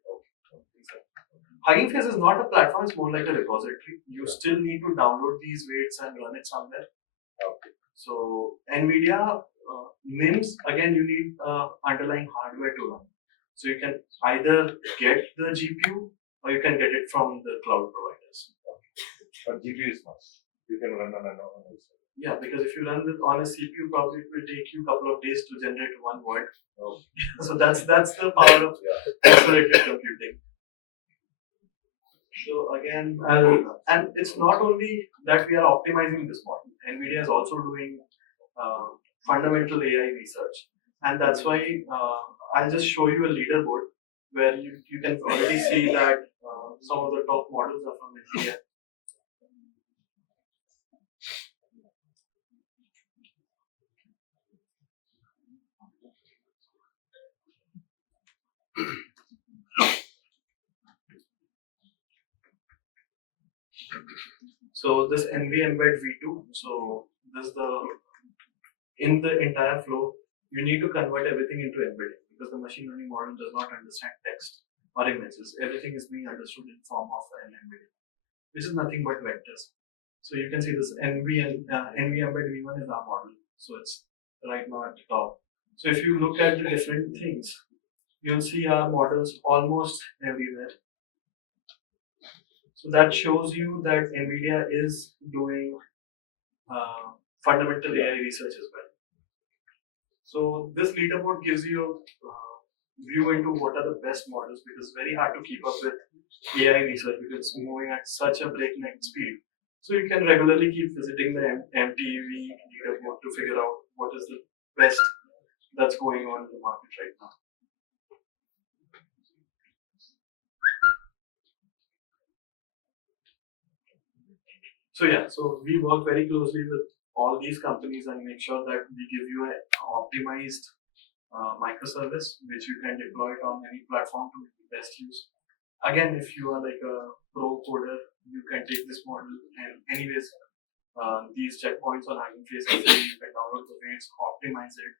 Hugging Face is not a platform, it's more like a repository. You still need to download these weights and run it somewhere. Okay. So NVIDIA NIMs, again, you need underlying hardware to run. So you can either get the GPU or you can get it from the cloud providers. But GPU is must. You can run on an Yeah, because if you run it on a CPU, probably it will take you a couple of days to generate one word. Oh. So that's the power of accelerated computing. So again, and it's not only that we are optimizing this model. NVIDIA is also doing fundamental AI research, and that's why I'll just show you a leaderboard where you can already see that some of the top models are from NVIDIA. So this NV embed V2, so this in the entire flow, you need to convert everything into embedding because the machine learning model does not understand text or images. Everything is being understood in form of an embedding, which is nothing but vectors. So you can see this NV embed V1 is our model. So it's right now at the top. So if you look at the different things, you'll see our models almost everywhere. So that shows you that NVIDIA is doing fundamental AI research as well. So this leaderboard gives you a view into what are the best models because it's very hard to keep up with AI research because it's moving at such a breakneck speed. So you can regularly keep visiting the MTV leaderboard to figure out what is the best that's going on in the market right now. So yeah, so we work very closely with all these companies and make sure that we give you an optimized microservice which you can deploy it on any platform to make the best use. Again, if you are like a pro coder, you can take this model and anyways, these checkpoints on Hugging Face are free. You can download the weights, optimize it,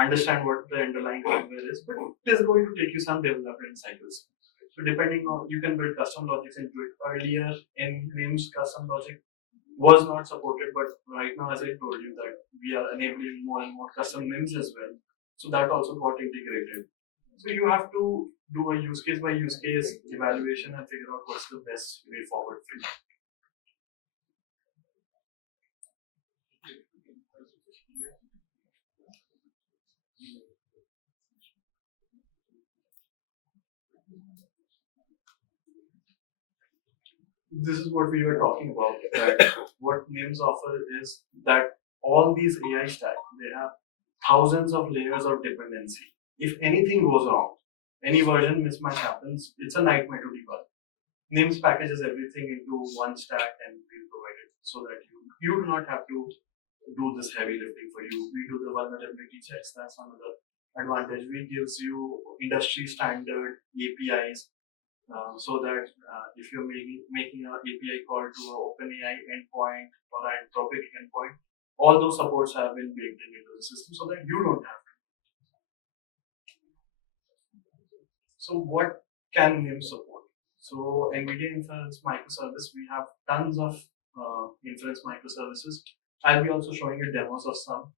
understand what the underlying hardware is, but it is going to take you some development cycles. So depending on, you can build custom logics into it. Earlier in NIMS, custom logic was not supported, but right now, as I told you, that we are enabling more and more custom NIMs as well. So that also got integrated. So you have to do a use case by use case evaluation and figure out what's the best way forward for you. This is what we were talking about. That what NIMS offer is that all these AI stack, they have thousands of layers of dependency. If anything goes wrong, any version mismatch happens, it's a nightmare to debug. NIMS packages everything into one stack and we provide it so that you do not have to do this heavy lifting for you. We do the vulnerability checks. That's another advantage. We gives you industry standard APIs so that if you're making an API call to an OpenAI endpoint or an Anthropic endpoint, all those supports have been baked into the system so that you don't have to. So what can NIM support? So NVIDIA Inference Microservice, we have tons of inference microservices. I'll be also showing you demos of some.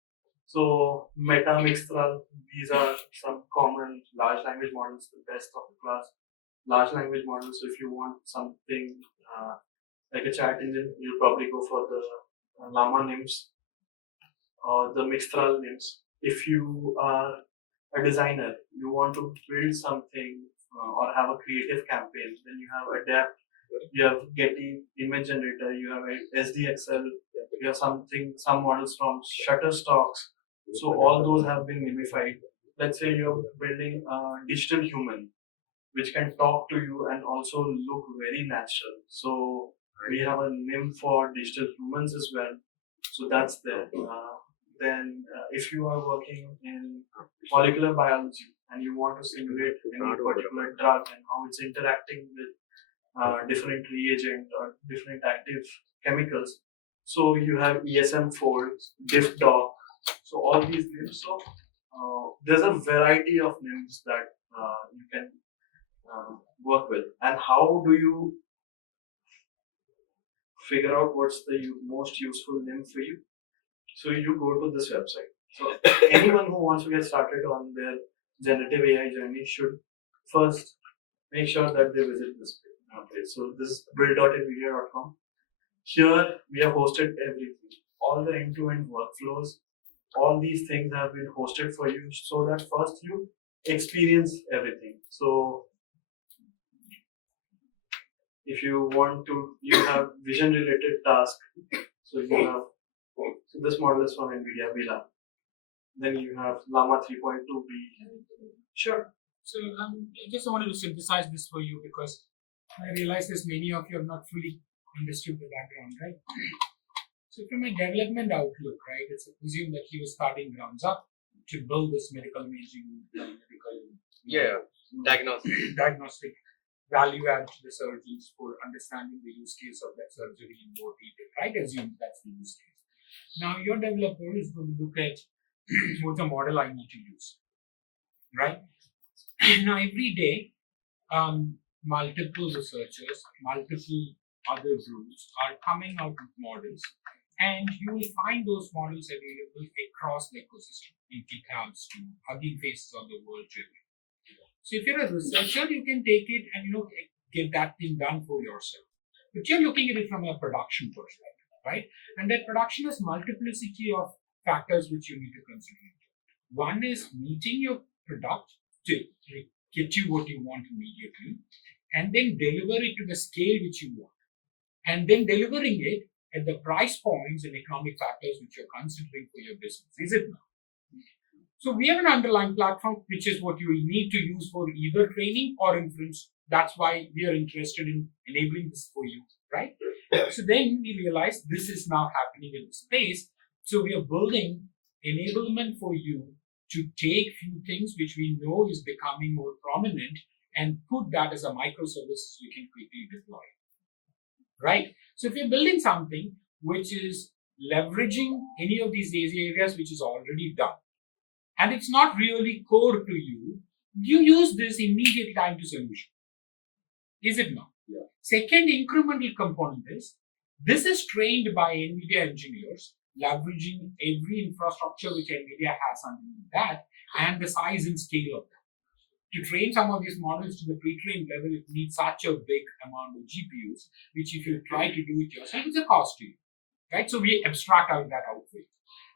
So Meta, Mixtral, these are some common large language models, the best of the class. Large language models, so if you want something like a chat engine, you'll probably go for the Llama NIMS or the Mixtral NIMS. If you are a designer, you want to build something or have a creative campaign, then you have Adapt, you have Getty image generator, you have SDXL, you have some models from Shutterstocks. So all those have been nimified. let's say you're building a digital human which can talk to you and also look very natural. So we have a NIM for digital humans as well. So that's there. Then if you are working in molecular biology and you want to simulate any particular drug and how it's interacting with different reagent or different active chemicals, so you have ESM4, DiffDoc, so all these names. So there's a variety of names that you can work with. And how do you figure out what's the most useful name for you? So you go to this website. So anyone who wants to get started on their generative AI journey should first make sure that they visit this page. So this is build.nvidia.com. Here we have hosted everything, all the end-to-end workflows. All these things have been hosted for you so that first you experience everything. So if you want to, you have vision related tasks. So you have, so this model is from NVIDIA Vela. Then you have Llama 3.2b. Sure. So I just wanted to synthesize this for you because I realize there's many of you have not fully understood the background, right? So from a development outlook, right, it's assumed that he was starting grounds up to build this medical imaging, diagnostic value add to the surgeons for understanding the use case of that surgery in more detail, right? Assume that's the use case. Now your developer is going to look at what's the model I need to use, right? Now every day, multiple researchers, multiple other groups are coming out with models, and you will find those models available across the ecosystem, in GitHubs to Hugging Faces of the world too. So if you're a researcher, you can take it and get that thing done for yourself. But you're looking at it from a production perspective, right? And that production has multiplicity of factors which you need to consider. One is meeting your product to get you what you want immediately, and then deliver it to the scale which you want, and then delivering it at the price points and economic factors which you're considering for your business. Is it not? So we have an underlying platform which is what you will need to use for either training or inference. That's why we are interested in enabling this for you, right? So then we realize this is now happening in the space. So we are building enablement for you to take few things which we know is becoming more prominent and put that as a microservice you can quickly deploy, right? So if you're building something which is leveraging any of these areas which is already done, and it's not really core to you, you use this immediate time to solution. Is it not? Yeah. Second incremental component is, this is trained by NVIDIA engineers, leveraging every infrastructure which NVIDIA has underneath that, and the size and scale of that. To train some of these models to the pre-trained level, it needs such a big amount of GPUs, which if you try to do it yourself, it's a cost to you, right? So we abstract out that outfit.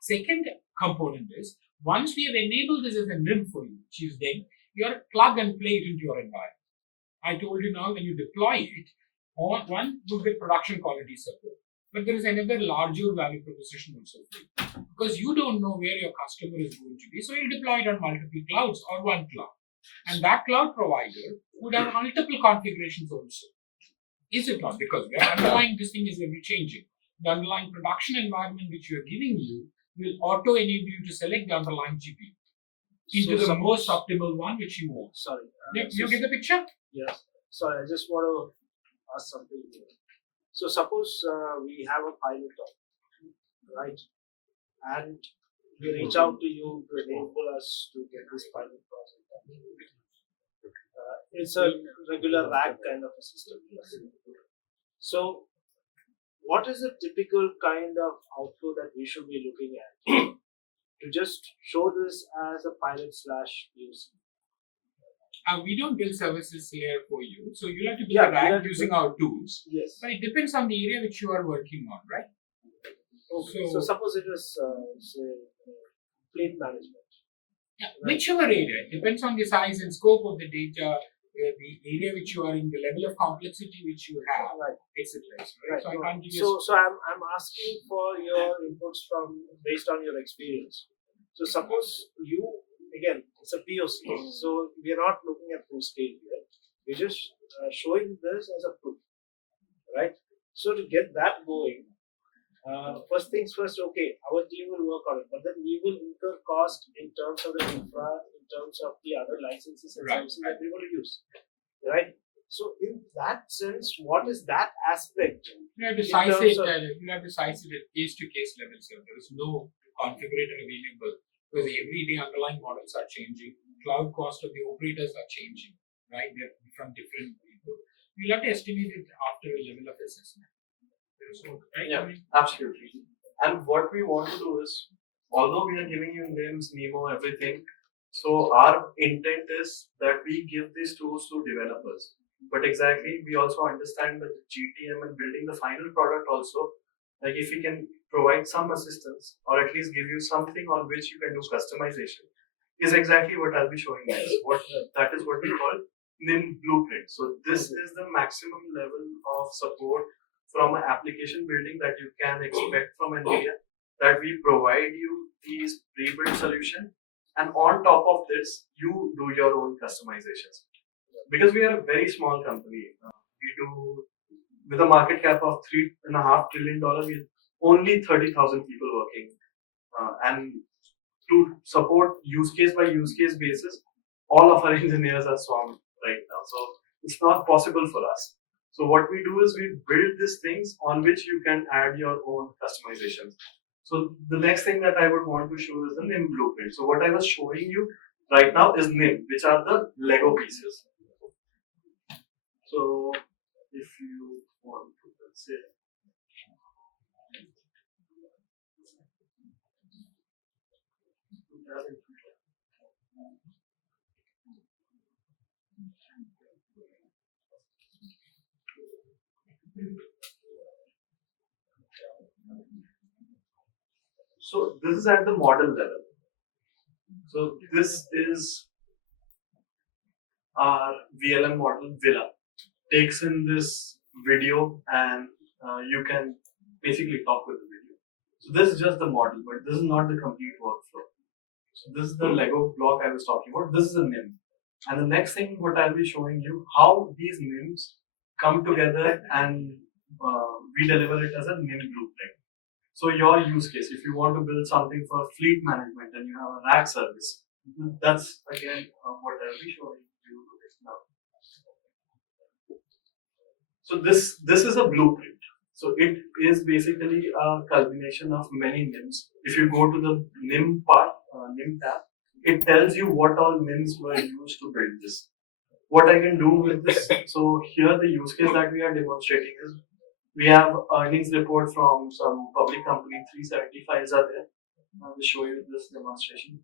Second component is, once we have enabled this as a NIM for you, which is then your plug and play it into your environment. I told you now when you deploy it, one will get production quality support, but there is another larger value proposition also for you, because you don't know where your customer is going to be, so you'll deploy it on multiple clouds or one cloud, and that cloud provider would have multiple configurations also. Is it not? Because the underlying this thing is ever changing. The underlying production environment which we are giving you will auto enable you to select the underlying GPU into the most optimal one which you want. Sorry. You get the picture? Yes. Sorry, I just want to ask something here. So suppose we have a pilot of, right? And we reach out to you to enable us to get this pilot process done. It's a regular rack kind of a system. So what is the typical kind of outflow that we should be looking at to just show this as a pilot / POC? We don't build services here for you, so you'll have to build a rack using our tools. Yes. But it depends on the area which you are working on, right? Okay. So suppose it is say fleet management. Yeah, whichever area, it depends on the size and scope of the data, the area which you are in, the level of complexity which you have, right, etc. Right. So I can't give you. So I'm asking for your inputs from based on your experience. So suppose you again, it's a POC. So we are not looking at full scale here. We're just showing this as a proof, right? So to get that going, first things first, okay, our team will work on it, but then we will incur cost in terms of the infra, in terms of the other licenses and services that we want to use, right? So in that sense, what is that aspect? You have to in size terms it. of- You have to size it at case-to-case level. So there is no configurator available because every day underlying models are changing. Cloud cost of the operators are changing, right? They're from different people. You'll have to estimate it after a level of assessment. So, right? Yeah, I mean, absolutely. And what we want to do is, although we are giving you names, Nemo, everything, so our intent is that we give these tools to developers. But exactly, we also understand that the GTM and building the final product also, like if we can provide some assistance or at least give you something on which you can do customization, is exactly what I'll be showing next. That is what we call NIM blueprint. So this is the maximum level of support from an application building that you can expect from NVIDIA, that we provide you these pre-built solution, and on top of this, you do your own customizations. Because we are a very small company, we do with a market cap of $3.5 trillion, we have only 30,000 people working, and to support use case by use case basis, all of our engineers are swamped right now. So it's not possible for us. So what we do is we build these things on which you can add your own customizations. So the next thing that I would want to show is the NIM blueprint. So what I was showing you right now is NIM, which are the Lego pieces. So if you want to, let's say, so this is at the model level. So this is our VLM model, Villa. Takes in this video and you can basically talk with the video. So this is just the model, but this is not the complete workflow. So this is the Lego block I was talking about. This is a NIM. And the next thing what I'll be showing you, how these NIMs come together and we deliver it as a NIM blueprint. So your use case, if you want to build something for fleet management and you have a rack service, that's again what I'll be showing you now. So this is a blueprint. So it is basically a culmination of many NIMs. If you go to the NIM part, NIM tab, it tells you what all NIMs were used to build this. What I can do with this, so here the use case that we are demonstrating is, we have earnings report from some public company, 370 files are there. I will show you this demonstration.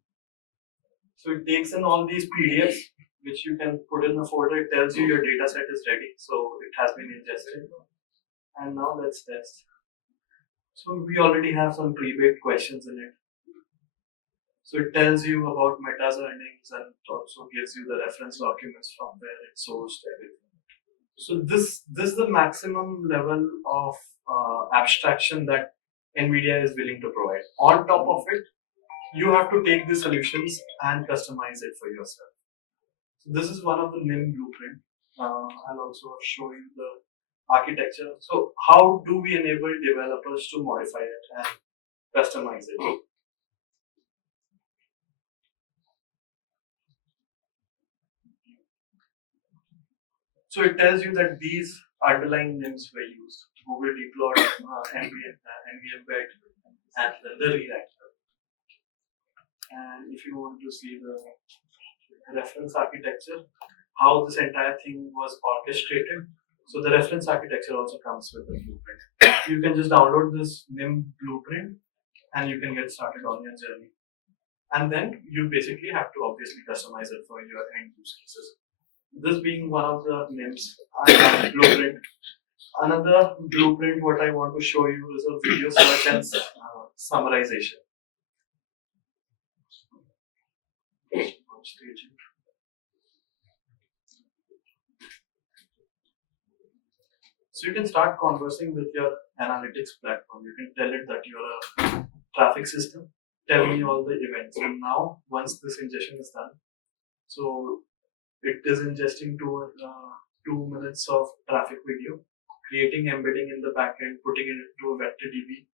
So it takes in all these PDFs, which you can put in the folder. It tells you your data set is ready, so it has been ingested. And now let's test. So we already have some pre-baked questions in it. So it tells you about Meta's earnings and also gives you the reference documents from where it sourced everything. So this is the maximum level of abstraction that NVIDIA is willing to provide. On top of it, you have to take the solutions and customize it for yourself. So this is one of the NIM blueprint. I'll also show you the architecture. So how do we enable developers to modify it and customize it? So it tells you that these underlying NIMs were used. Google deployed NVMBed and the reactor. And if you want to see the reference architecture, how this entire thing was orchestrated. So the reference architecture also comes with the blueprint. You can just download this NIM blueprint and you can get started on your journey. And then you basically have to obviously customize it for your end use cases. This being one of the NIMs, blueprint. Another blueprint, what I want to show you is a video search and summarization. So you can start conversing with your analytics platform. You can tell it that you're a traffic system tell me all the events. And now, once this ingestion is done, so it is ingesting 2 minutes of traffic video, creating embedding in the backend, putting it into a vector DB,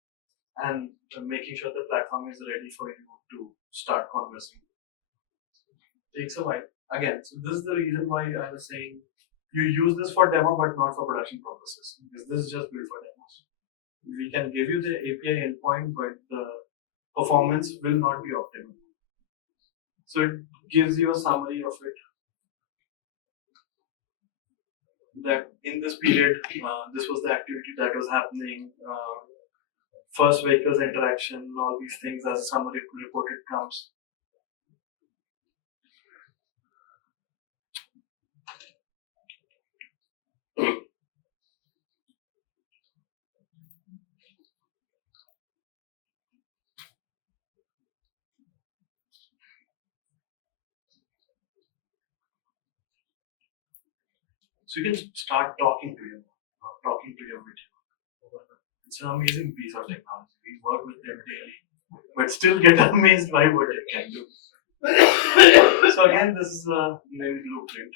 and making sure the platform is ready for you to start conversing. Takes a while. Again, so this is the reason why I was saying you use this for demo but not for production purposes, because this is just built for demos. We can give you the API endpoint, but the performance will not be optimal. So it gives you a summary of it. That in this period, this was the activity that was happening. First vehicles interaction, all these things as a summary report it comes. So you can start talking to your video. It's an amazing piece of technology. We work with them daily, but still get amazed by what it can do. So again, this is a named blueprint.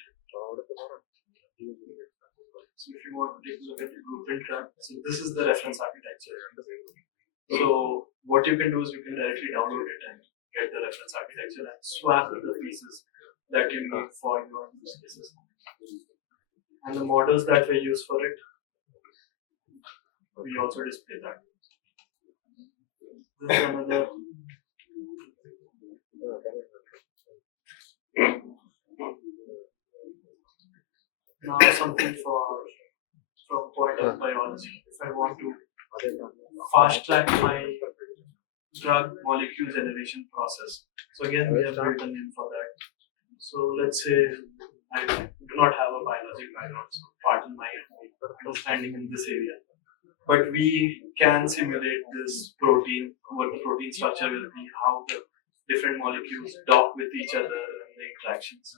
So if you want to take a look at the blueprint tab, so this is the reference architecture. So what you can do is you can directly download it and get the reference architecture and swap with the pieces that you need for your use cases. And the models that we use for it, we also display that. This is another. Now something from point of biology. If I want to fast track my drug molecule generation process. So again, we have built a name for that. So let's say I do not have a biology background, so pardon my understanding in this area. But we can simulate this protein, what the protein structure will be, how the different molecules dock with each other and the interactions.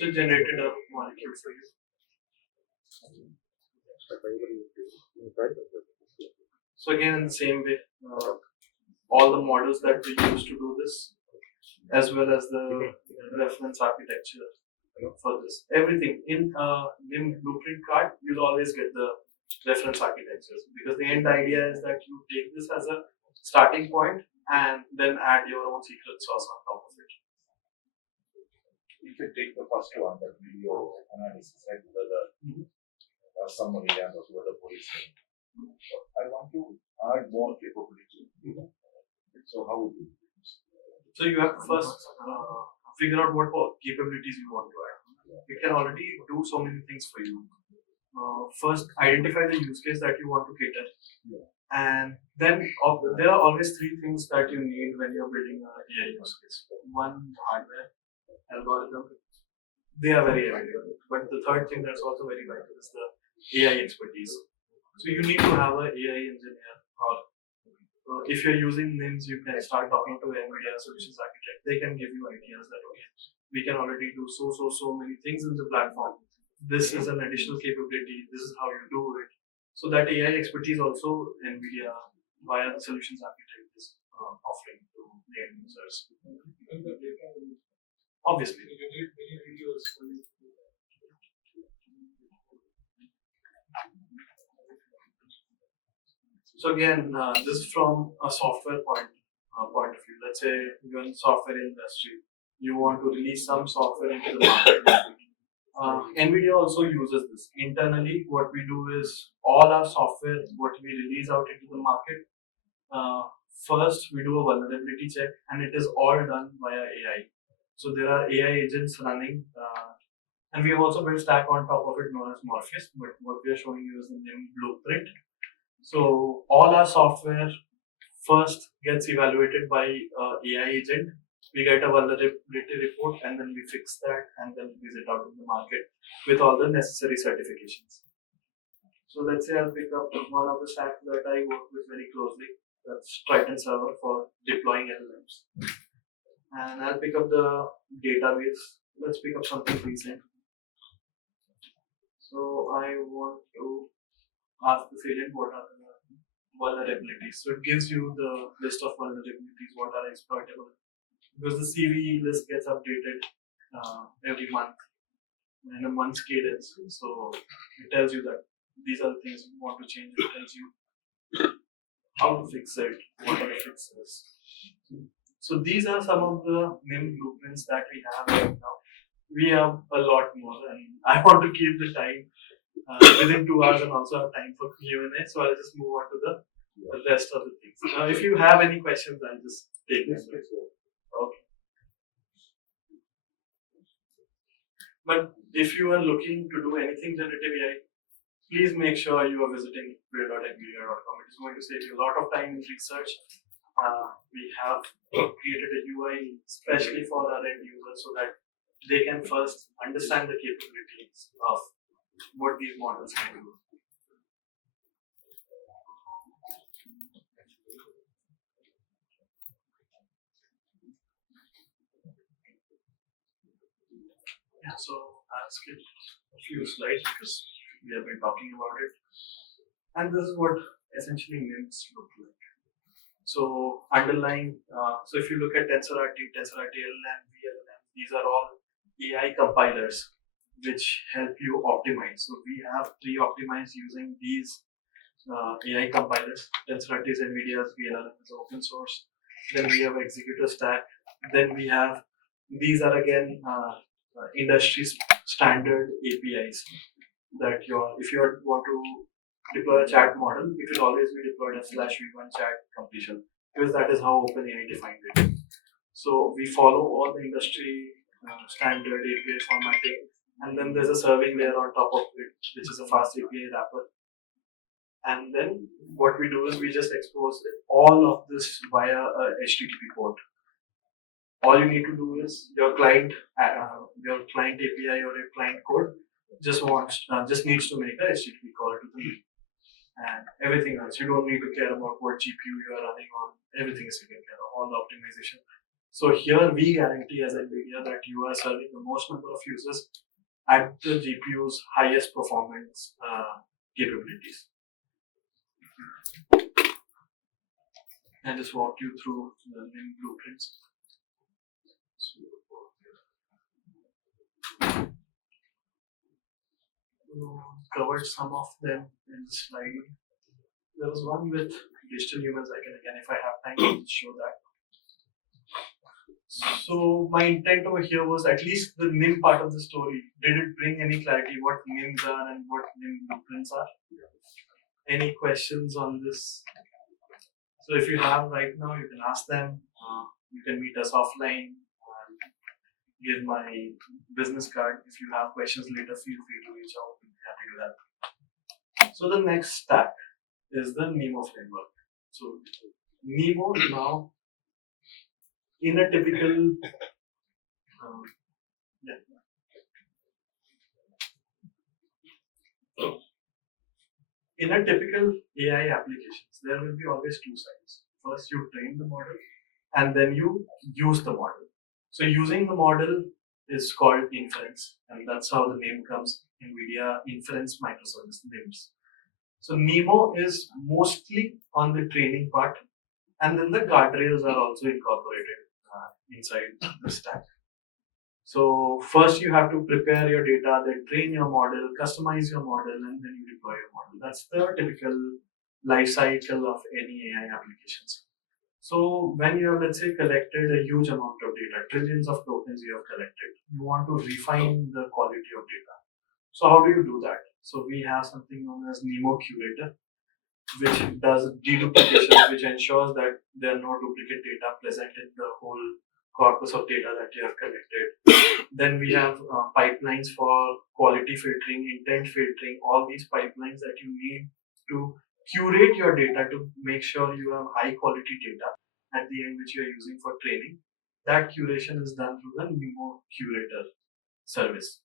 So it generated a molecule for you. So again, in the same way, all the models that we use to do this, as well as the reference architecture for this, everything in blueprint card, you'll always get the reference architectures, because the end idea is that you take this as a starting point and then add your own secret sauce on top of it. If you take the first one, that video analysis, right, whether summary and also the police. I want to add more capability. So how would you? So you have to first figure out what capabilities you want to add. It can already do so many things for you. First, identify the use case that you want to cater, and then there are always three things that you need when you're building a AI use case. One, hardware, algorithm. They are very available. But the third thing that's also very vital is the AI expertise. So you need to have an AI engineer, or if you're using NIMs, you can start talking to NVIDIA Solutions Architect. They can give you ideas that, okay, we can already do so many things in the platform. This is an additional capability. This is how you do it. So that AI expertise also NVIDIA via the Solutions Architect is offering to the end users. Obviously. So again, this is from a software point of view. Let's say you're in the software industry. You want to release some software into the market. NVIDIA also uses this. Internally, what we do is all our software, what we release out into the market, first we do a vulnerability check, and it is all done via AI. So there are AI agents running, and we have also built stack on top of it known as Morpheus, but what we are showing you is the name blueprint. So all our software first gets evaluated by AI agent. We get a vulnerability report, and then we fix that, and then release it out in the market with all the necessary certifications. So let's say I'll pick up one of the stacks that I work with very closely. That's Triton Server for deploying LLMs. and I'll pick up the database. Let's pick up something recent. So I want to ask this agent what are the vulnerabilities. So it gives you the list of vulnerabilities, what are exploitable. Because the CV list gets updated every month in a month's cadence. So it tells you that these are the things you want to change. It tells you how to fix it, what are the fixes. So these are some of the NIM blueprints that we have right now. We have a lot more, and I want to keep the time within 2 hours and also have time for Q&A. So I'll just move on to the rest of the things. Now, if you have any questions, I'll just take them. Okay. But if you are looking to do anything generative AI, please make sure you are visiting where.nvidia.com. It is going to save you a lot of time in research. We have created a UI especially for our end users so that they can first understand the capabilities of what these models can do. Yeah, so I'll skip a few slides because we have been talking about it. And this is what essentially NIMs look like. So underlying, so if you look at TensorRT, LLM, VLLM, these are all AI compilers which help you optimize. So we have pre-optimized using these AI compilers. TensorRT is NVIDIA's, VLLM is open source. Then we have executor stack. Then we have, these are again industry standard APIs that if you want to deploy a chat model, it will always be deployed as /v1 chat completion because that is how OpenAI defined it. So we follow all the industry standard API formatting, and then there's a serving layer on top of it, which is a fast API wrapper. And then what we do is we just expose all of this via a HTTP port. All you need to do is your client API or your client code just needs to make a HTTP call to the link. And everything else, you don't need to care about what GPU you are running on. Everything is taken care of, all the optimization. So here we guarantee as NVIDIA that you are serving the most number of users at the GPU's highest performance capabilities. And just walk you through the NIM blueprints. Covered some of them in the slide. There was one with digital humans. Again, if I have time, I'll show that. So my intent over here was at least the NIM part of the story. Did it bring any clarity what NIMs are and what NIM blueprints are? Any questions on this? So if you have right now, you can ask them. You can meet us offline. Give my business card. If you have questions later, feel free to reach out. We'll be happy to help. So the next stack is the NEMO framework. So NEMO now, in a typical AI applications, there will be always two sides. First, you train the model, and then you use the model. So using the model is called inference, and that's how the name comes, NVIDIA Inference Microservice names. So NEMO is mostly on the training part, and then the guardrails are also incorporated inside the stack. So first you have to prepare your data, then train your model, customize your model, and then you deploy your model. That's the typical life cycle of any AI applications. So when you have, let's say, collected a huge amount of data, trillions of tokens you have collected, you want to refine the quality of data. So how do you do that? So we have something known as NEMO Curator, which does deduplication, which ensures that there are no duplicate data present in the whole corpus of data that you have collected. Then we have pipelines for quality filtering, intent filtering, all these pipelines that you need to curate your data to make sure you have high quality data at the end which you are using for training. That curation is done through the NEMO Curator service.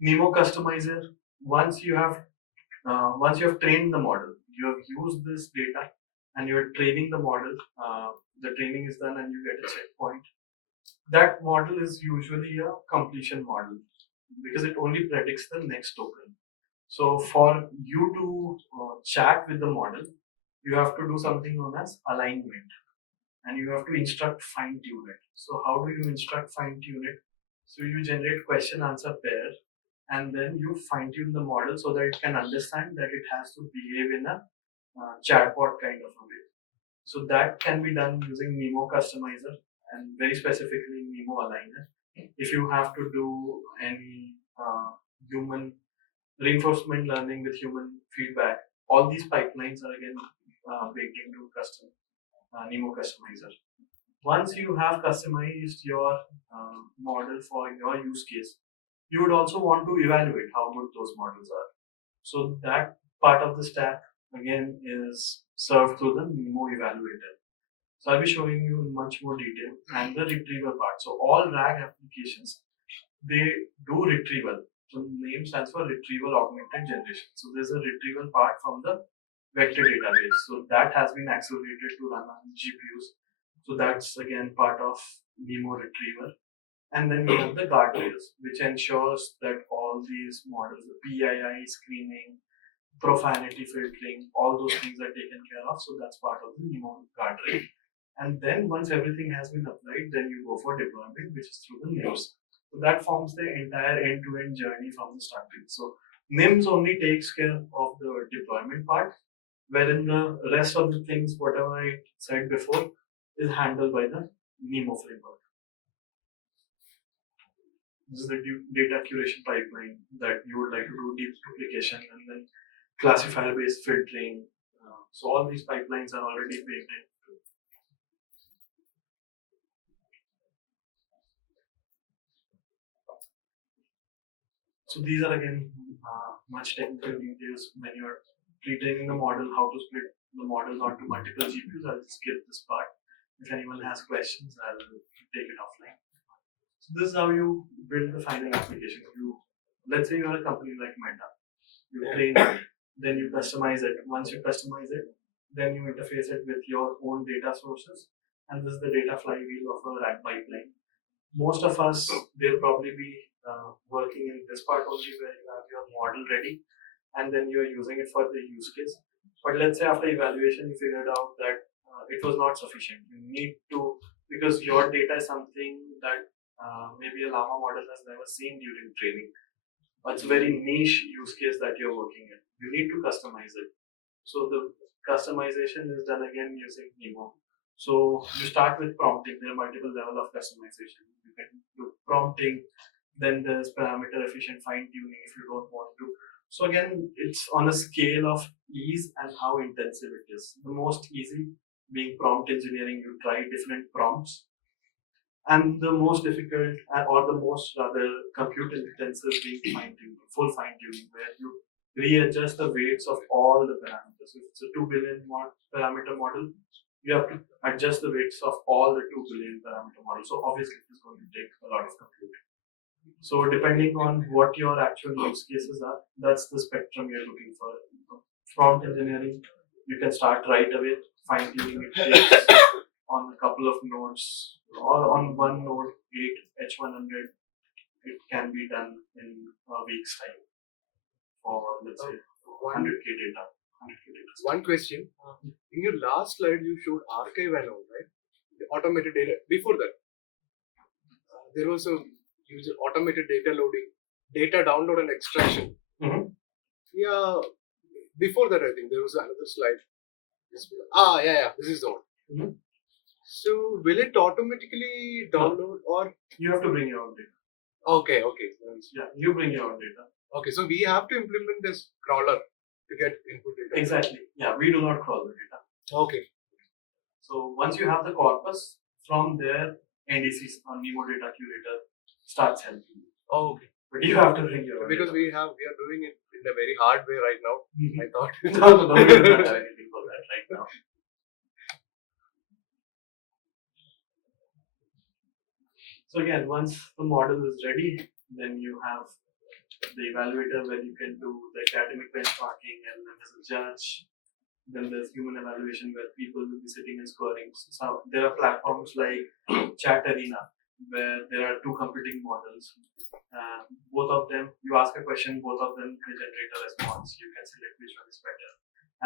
NEMO Customizer, once you have trained the model, you have used this data, and you're training the model, the training is done and you get a checkpoint. That model is usually a completion model because it only predicts the next token. So for you to chat with the model, you have to do something known as alignment, and you have to instruct fine tune it. So how do you instruct fine tune it? So you generate question answer pair, and then you fine tune the model so that it can understand that it has to behave in a chatbot kind of a way. So that can be done using Nemo customizer and very specifically Nemo aligner. If you have to do any human reinforcement learning with human feedback, all these pipelines are again baked into custom Nemo customizer. Once you have customized your model for your use case, you would also want to evaluate how good those models are. So that part of the stack again is served through the Nemo evaluator. So I'll be showing you in much more detail, and the retrieval part. So all RAG applications, they do retrieval. So the name stands for retrieval augmented generation. So there's a retrieval part from the vector database. So that has been accelerated to run on GPUs. So that's again part of Nemo retriever. And then we have the guardrails, which ensures that all these models, the PII screening, profanity filtering, all those things are taken care of. So that's part of the Nemo guardrail. And then once everything has been applied, then you go for deployment, which is through the NIMS. So that forms the entire end-to-end journey from the starting. So NIMS only takes care of the deployment part, wherein the rest of the things, whatever I said before, is handled by the Nemo framework. This is the data curation pipeline that you would like to do deep duplication and then classifier-based filtering. So all these pipelines are already baked in. So these are again much technical details when you're retraining the model, how to split the models onto multiple GPUs. I'll just skip this part. If anyone has questions, I'll take it offline. So this is how you build the final application. Let's say you're a company like Meta. You train it, then you customize it. Once you customize it, then you interface it with your own data sources. And this is the data flywheel of a RAG pipeline. Most of us, they'll probably be working in this part only where you have your model ready and then you're using it for the use case. But let's say after evaluation, you figured out that it was not sufficient. You need to, because your data is something that maybe a Llama model has never seen during training. It's a very niche use case that you're working in. You need to customize it. So the customization is done again using Nemo. So you start with prompting. There are multiple levels of customization. You can do prompting, then there's parameter efficient fine tuning if you don't want to. So again, it's on a scale of ease and how intensive it is. The most easy being prompt engineering, you try different prompts. And the most difficult, or the most rather compute intensive being fine tuning, full fine tuning, where you readjust the weights of all the parameters. If it's a 2 billion parameter model, you have to adjust the weights of all the 2 billion parameter models. So obviously it is going to take a lot of compute. So depending on what your actual use cases are, that's the spectrum you're looking for. Prompt engineering, you can start right away. Fine tuning it takes on a couple of nodes or on one node, 8 H100, it can be done in a week's time for, let's say, 100K data. One question. In your last slide, you showed archive and all, right? The automated data. Before that, there was a user automated data loading, data download and extraction. Mm-hmm. Yeah. Before that, I think there was another slide. Yeah. This is the one. Mm-hmm. So will it automatically download or you have to bring your own data? Okay. Yeah, you bring your own data. Okay, so we have to implement this crawler to get input data. Exactly. Yeah, we do not crawl the data. Okay. So once you have the corpus, from there NDCs on Nemo Data Curator starts helping you. Okay. But you have to bring your own because data. we are doing it in a very hard way right now. Mm-hmm. I thought no, we do not have anything for that right now. So again, once the model is ready, then you have the evaluator where you can do the academic benchmarking and then as a judge. Then there's human evaluation where people will be sitting and scoring. So there are platforms like Chat Arena where there are two competing models. Both of them, you ask a question, both of them will generate a response. You can select which one is better.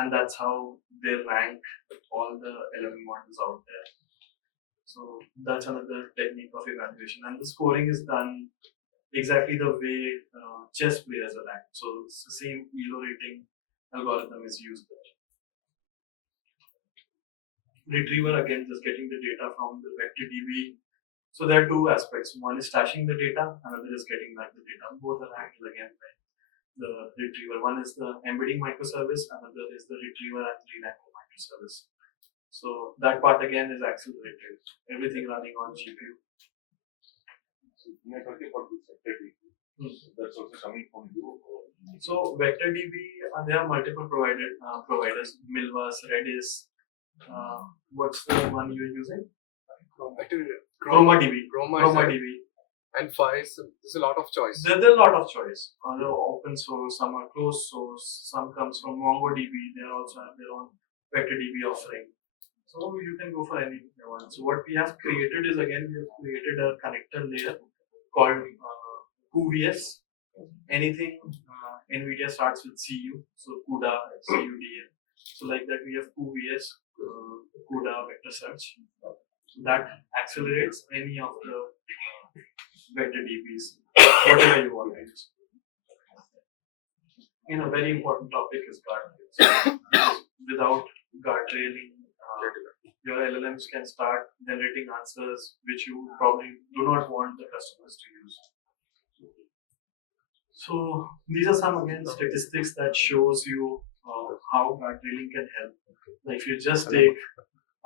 And that's how they rank all the LLM models out there. So that's another technique of evaluation. And the scoring is done exactly the way chess players are ranked. So it's the same ELO rating algorithm is used there. Retriever, again, just getting the data from the vector DB. So there are two aspects. One is stashing the data, another is getting back the data. Both are handled again by the retriever. One is the embedding microservice, another is the retriever and reenacting microservice. So that part again is accelerated. Everything running on GPU. So when you're talking about this vector DB, that's also coming from you. So vector DB, there are multiple providers, Milvus, Redis. What's the one you're using? ChromaDB. ChromaDB. And Files, there's a lot of choice. There's a lot of choice. There are open source, some are closed source, some comes from MongoDB. They also have their own vector DB offering. So you can go for any one. So what we have created is, again, we have created a connector layer called QVS. Anything NVIDIA starts with CU, so CUDA, CUDA. So like that we have QVS, CUDA vector search. That accelerates any of the vector DBs, whatever you want to use. A very important topic is guardrails. Without guardrailing, your LLMs can start generating answers which you probably do not want the customers to use. So these are some, again, statistics that shows you how guardrailing can help. Like if you just take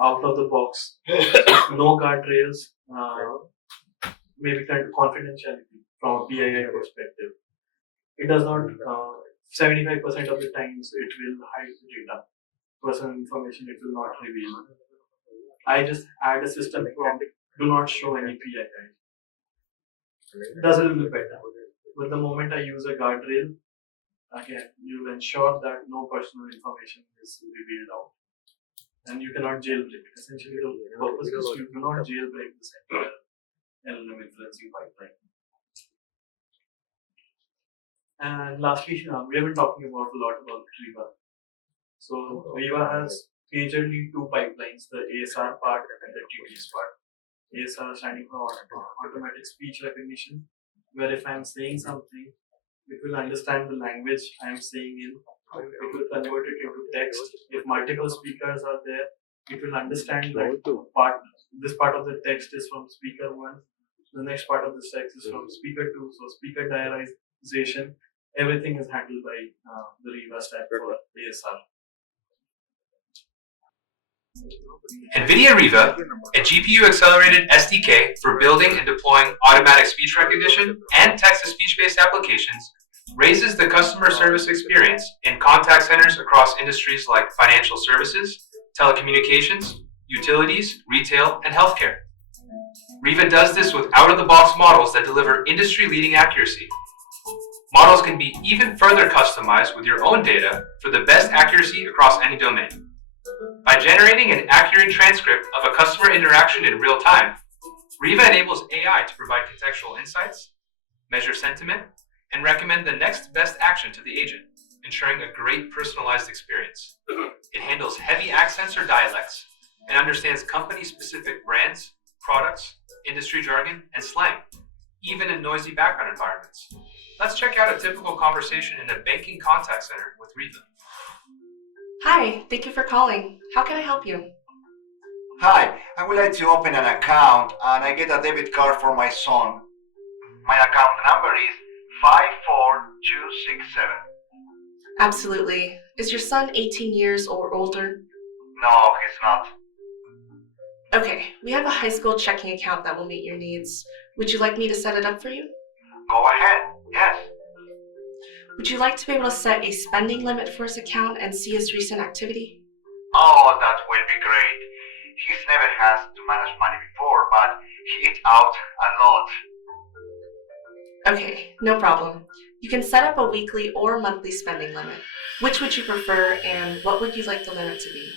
out of the box, no guardrails, maybe kind of confidentiality from a PII perspective. It does not, 75% of the times it will hide the data. Personal information it will not reveal. I just add a system prompt, do not show any PII. It does a little better. But the moment I use a guardrail, again, you will ensure that no personal information is revealed out. And you cannot jailbreak. Essentially, the purpose is you do not jailbreak this entire LLM inferencing pipeline. And lastly, we have been talking about a lot about Riva. So Riva has majorly two pipelines, the ASR part and the TTS part. ASR standing for automatic speech recognition, where if I am saying something, it will understand the language I am saying in, it will convert it into text. If multiple speakers are there, it will understand that this part of the text is from speaker 1, the next part of the text is from speaker 2, so speaker diarization, everything is handled by the Riva stack for ASR. NVIDIA Riva, a GPU-accelerated SDK for building and deploying automatic speech recognition and text-to-speech-based applications, raises the customer service experience in contact centers across industries like financial services, telecommunications, utilities, retail, and healthcare. Riva does this with out-of-the-box models that deliver industry-leading accuracy. Models can be even further customized with your own data for the best accuracy across any domain. By generating an accurate transcript of a customer interaction in real time, Riva enables AI to provide contextual insights, measure sentiment, and recommend the next best action to the agent, ensuring a great personalized experience. It handles heavy accents or dialects and understands company-specific brands, products, industry jargon, and slang, even in noisy background environments. Let's check out a typical conversation in a banking contact center with Riva. Hi, thank you for calling. How can I help you? Hi, I would like to open an account and I get a debit card for my son. My account number is 54267. Absolutely. Is your son 18 years or older? No, he's not. Okay, we have a high school checking account that will meet your needs. Would you like me to set it up for you? Go ahead, yes. Would you like to be able to set a spending limit for his account and see his recent activity? Oh, that will be great. He's never had to manage money before, but he eats out a lot. Okay, no problem. You can set up a weekly or monthly spending limit. Which would you prefer, and what would you like the limit to be?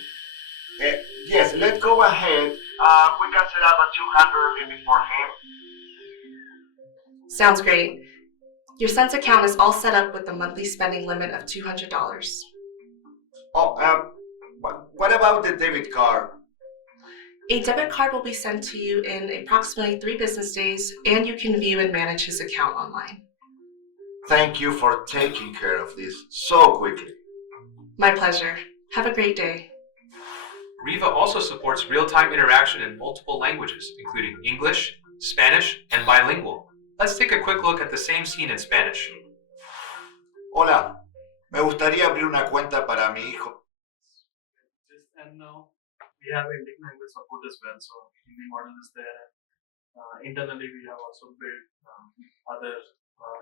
Yes, let's go ahead. We can set up a 200 limit for him. Sounds great. Your Sense account is all set up with a monthly spending limit of $200. Oh, what about the debit card? A debit card will be sent to you in approximately 3 business days, and you can view and manage his account online. Thank you for taking care of this so quickly. My pleasure. Have a great day. Riva also supports real-time interaction in multiple languages, including English, Spanish, and bilingual. Let's take a quick look at the same scene in Spanish. Hola, me gustaría abrir una cuenta para mi hijo. And now we have Indic language support as well. So Hindi model is there. Internally, we have also built other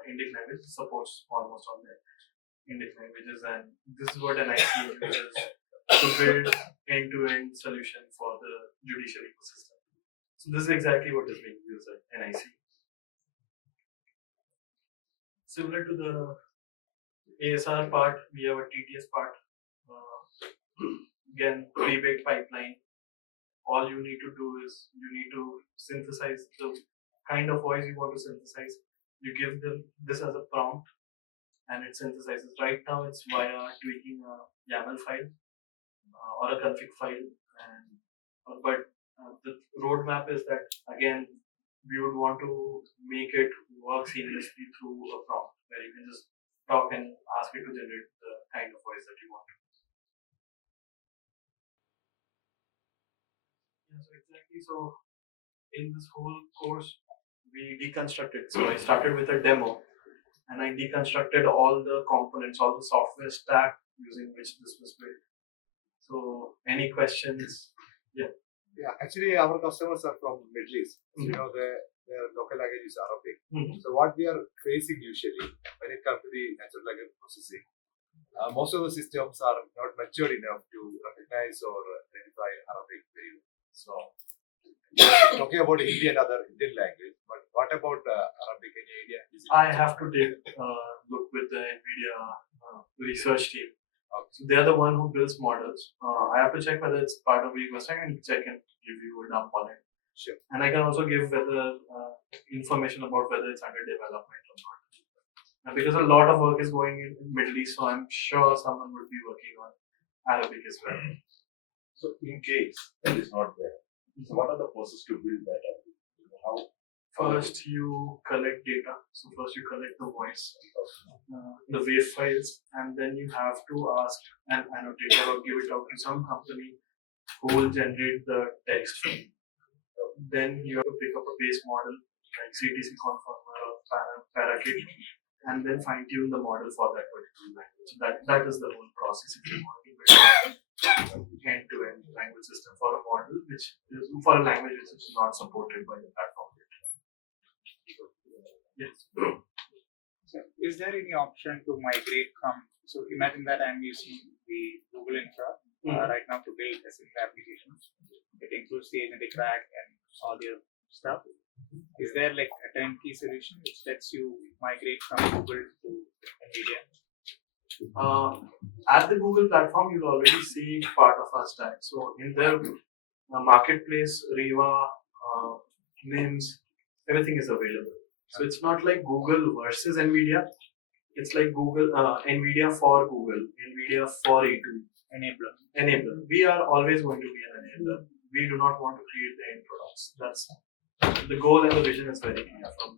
Indic language supports almost all the Indic languages, and this is what NIC uses to build end-to-end solution for the judicial ecosystem. So this is exactly what is being used at NIC. Similar to the ASR part, we have a TTS part. Again, pre-baked pipeline. All you need to do is you need to synthesize the kind of voice you want to synthesize. You give them this as a prompt, and it synthesizes. Right now, it's via tweaking a YAML file or a config file, but the roadmap is that again we would want to make it work seamlessly through a prompt where you can just talk and ask it to generate the kind of voice that you want. Yeah, so exactly. So in this whole course, we deconstructed. So I started with a demo, and I deconstructed all the components, all the software stack using which this was built. So any questions? Yeah. Yeah, actually our customers are from Middle East. So, you know, their local language is Arabic. So what we are facing usually when it comes to the natural language processing, most of the systems are not matured enough to recognize or identify Arabic very well. So talking about Hindi and other Indian language, but what about Arabic? Any idea? I have to take look with the NVIDIA research team. So they are the one who builds models. I have to check whether it's part of EcoStack and check and give you a dump on it. Sure. And I can also give whether information about whether it's under development or not. Because a lot of work is going in Middle East, so I'm sure someone would be working on Arabic as well. So in case that is not there, so what are the processes to build that up? How? First, you collect data. So first you collect the voice, the wave files, and then you have to ask an annotator or give it out to some company who will generate the text. Then you have to pick up a base model like CTC conformer or Parakit, and then fine tune the model for that particular language. So that is the whole process if you want to build end-to-end language system for a model which is for a language which is not supported by the platform. Yes. So is there any option to migrate from, so imagine that I'm using the Google Infra right now to build a similar application. It includes the agentic rack and all the stuff. Is there like a turnkey solution which lets you migrate from Google to NVIDIA? At the Google platform, you'll already see part of our stack. So in their marketplace, Riva, NIMS, everything is available. So it's not like Google versus NVIDIA. It's like Google, NVIDIA for Google, NVIDIA for A2. Enabler. We are always going to be an enabler. We do not want to create the end products. That's the goal, and the vision is very clear from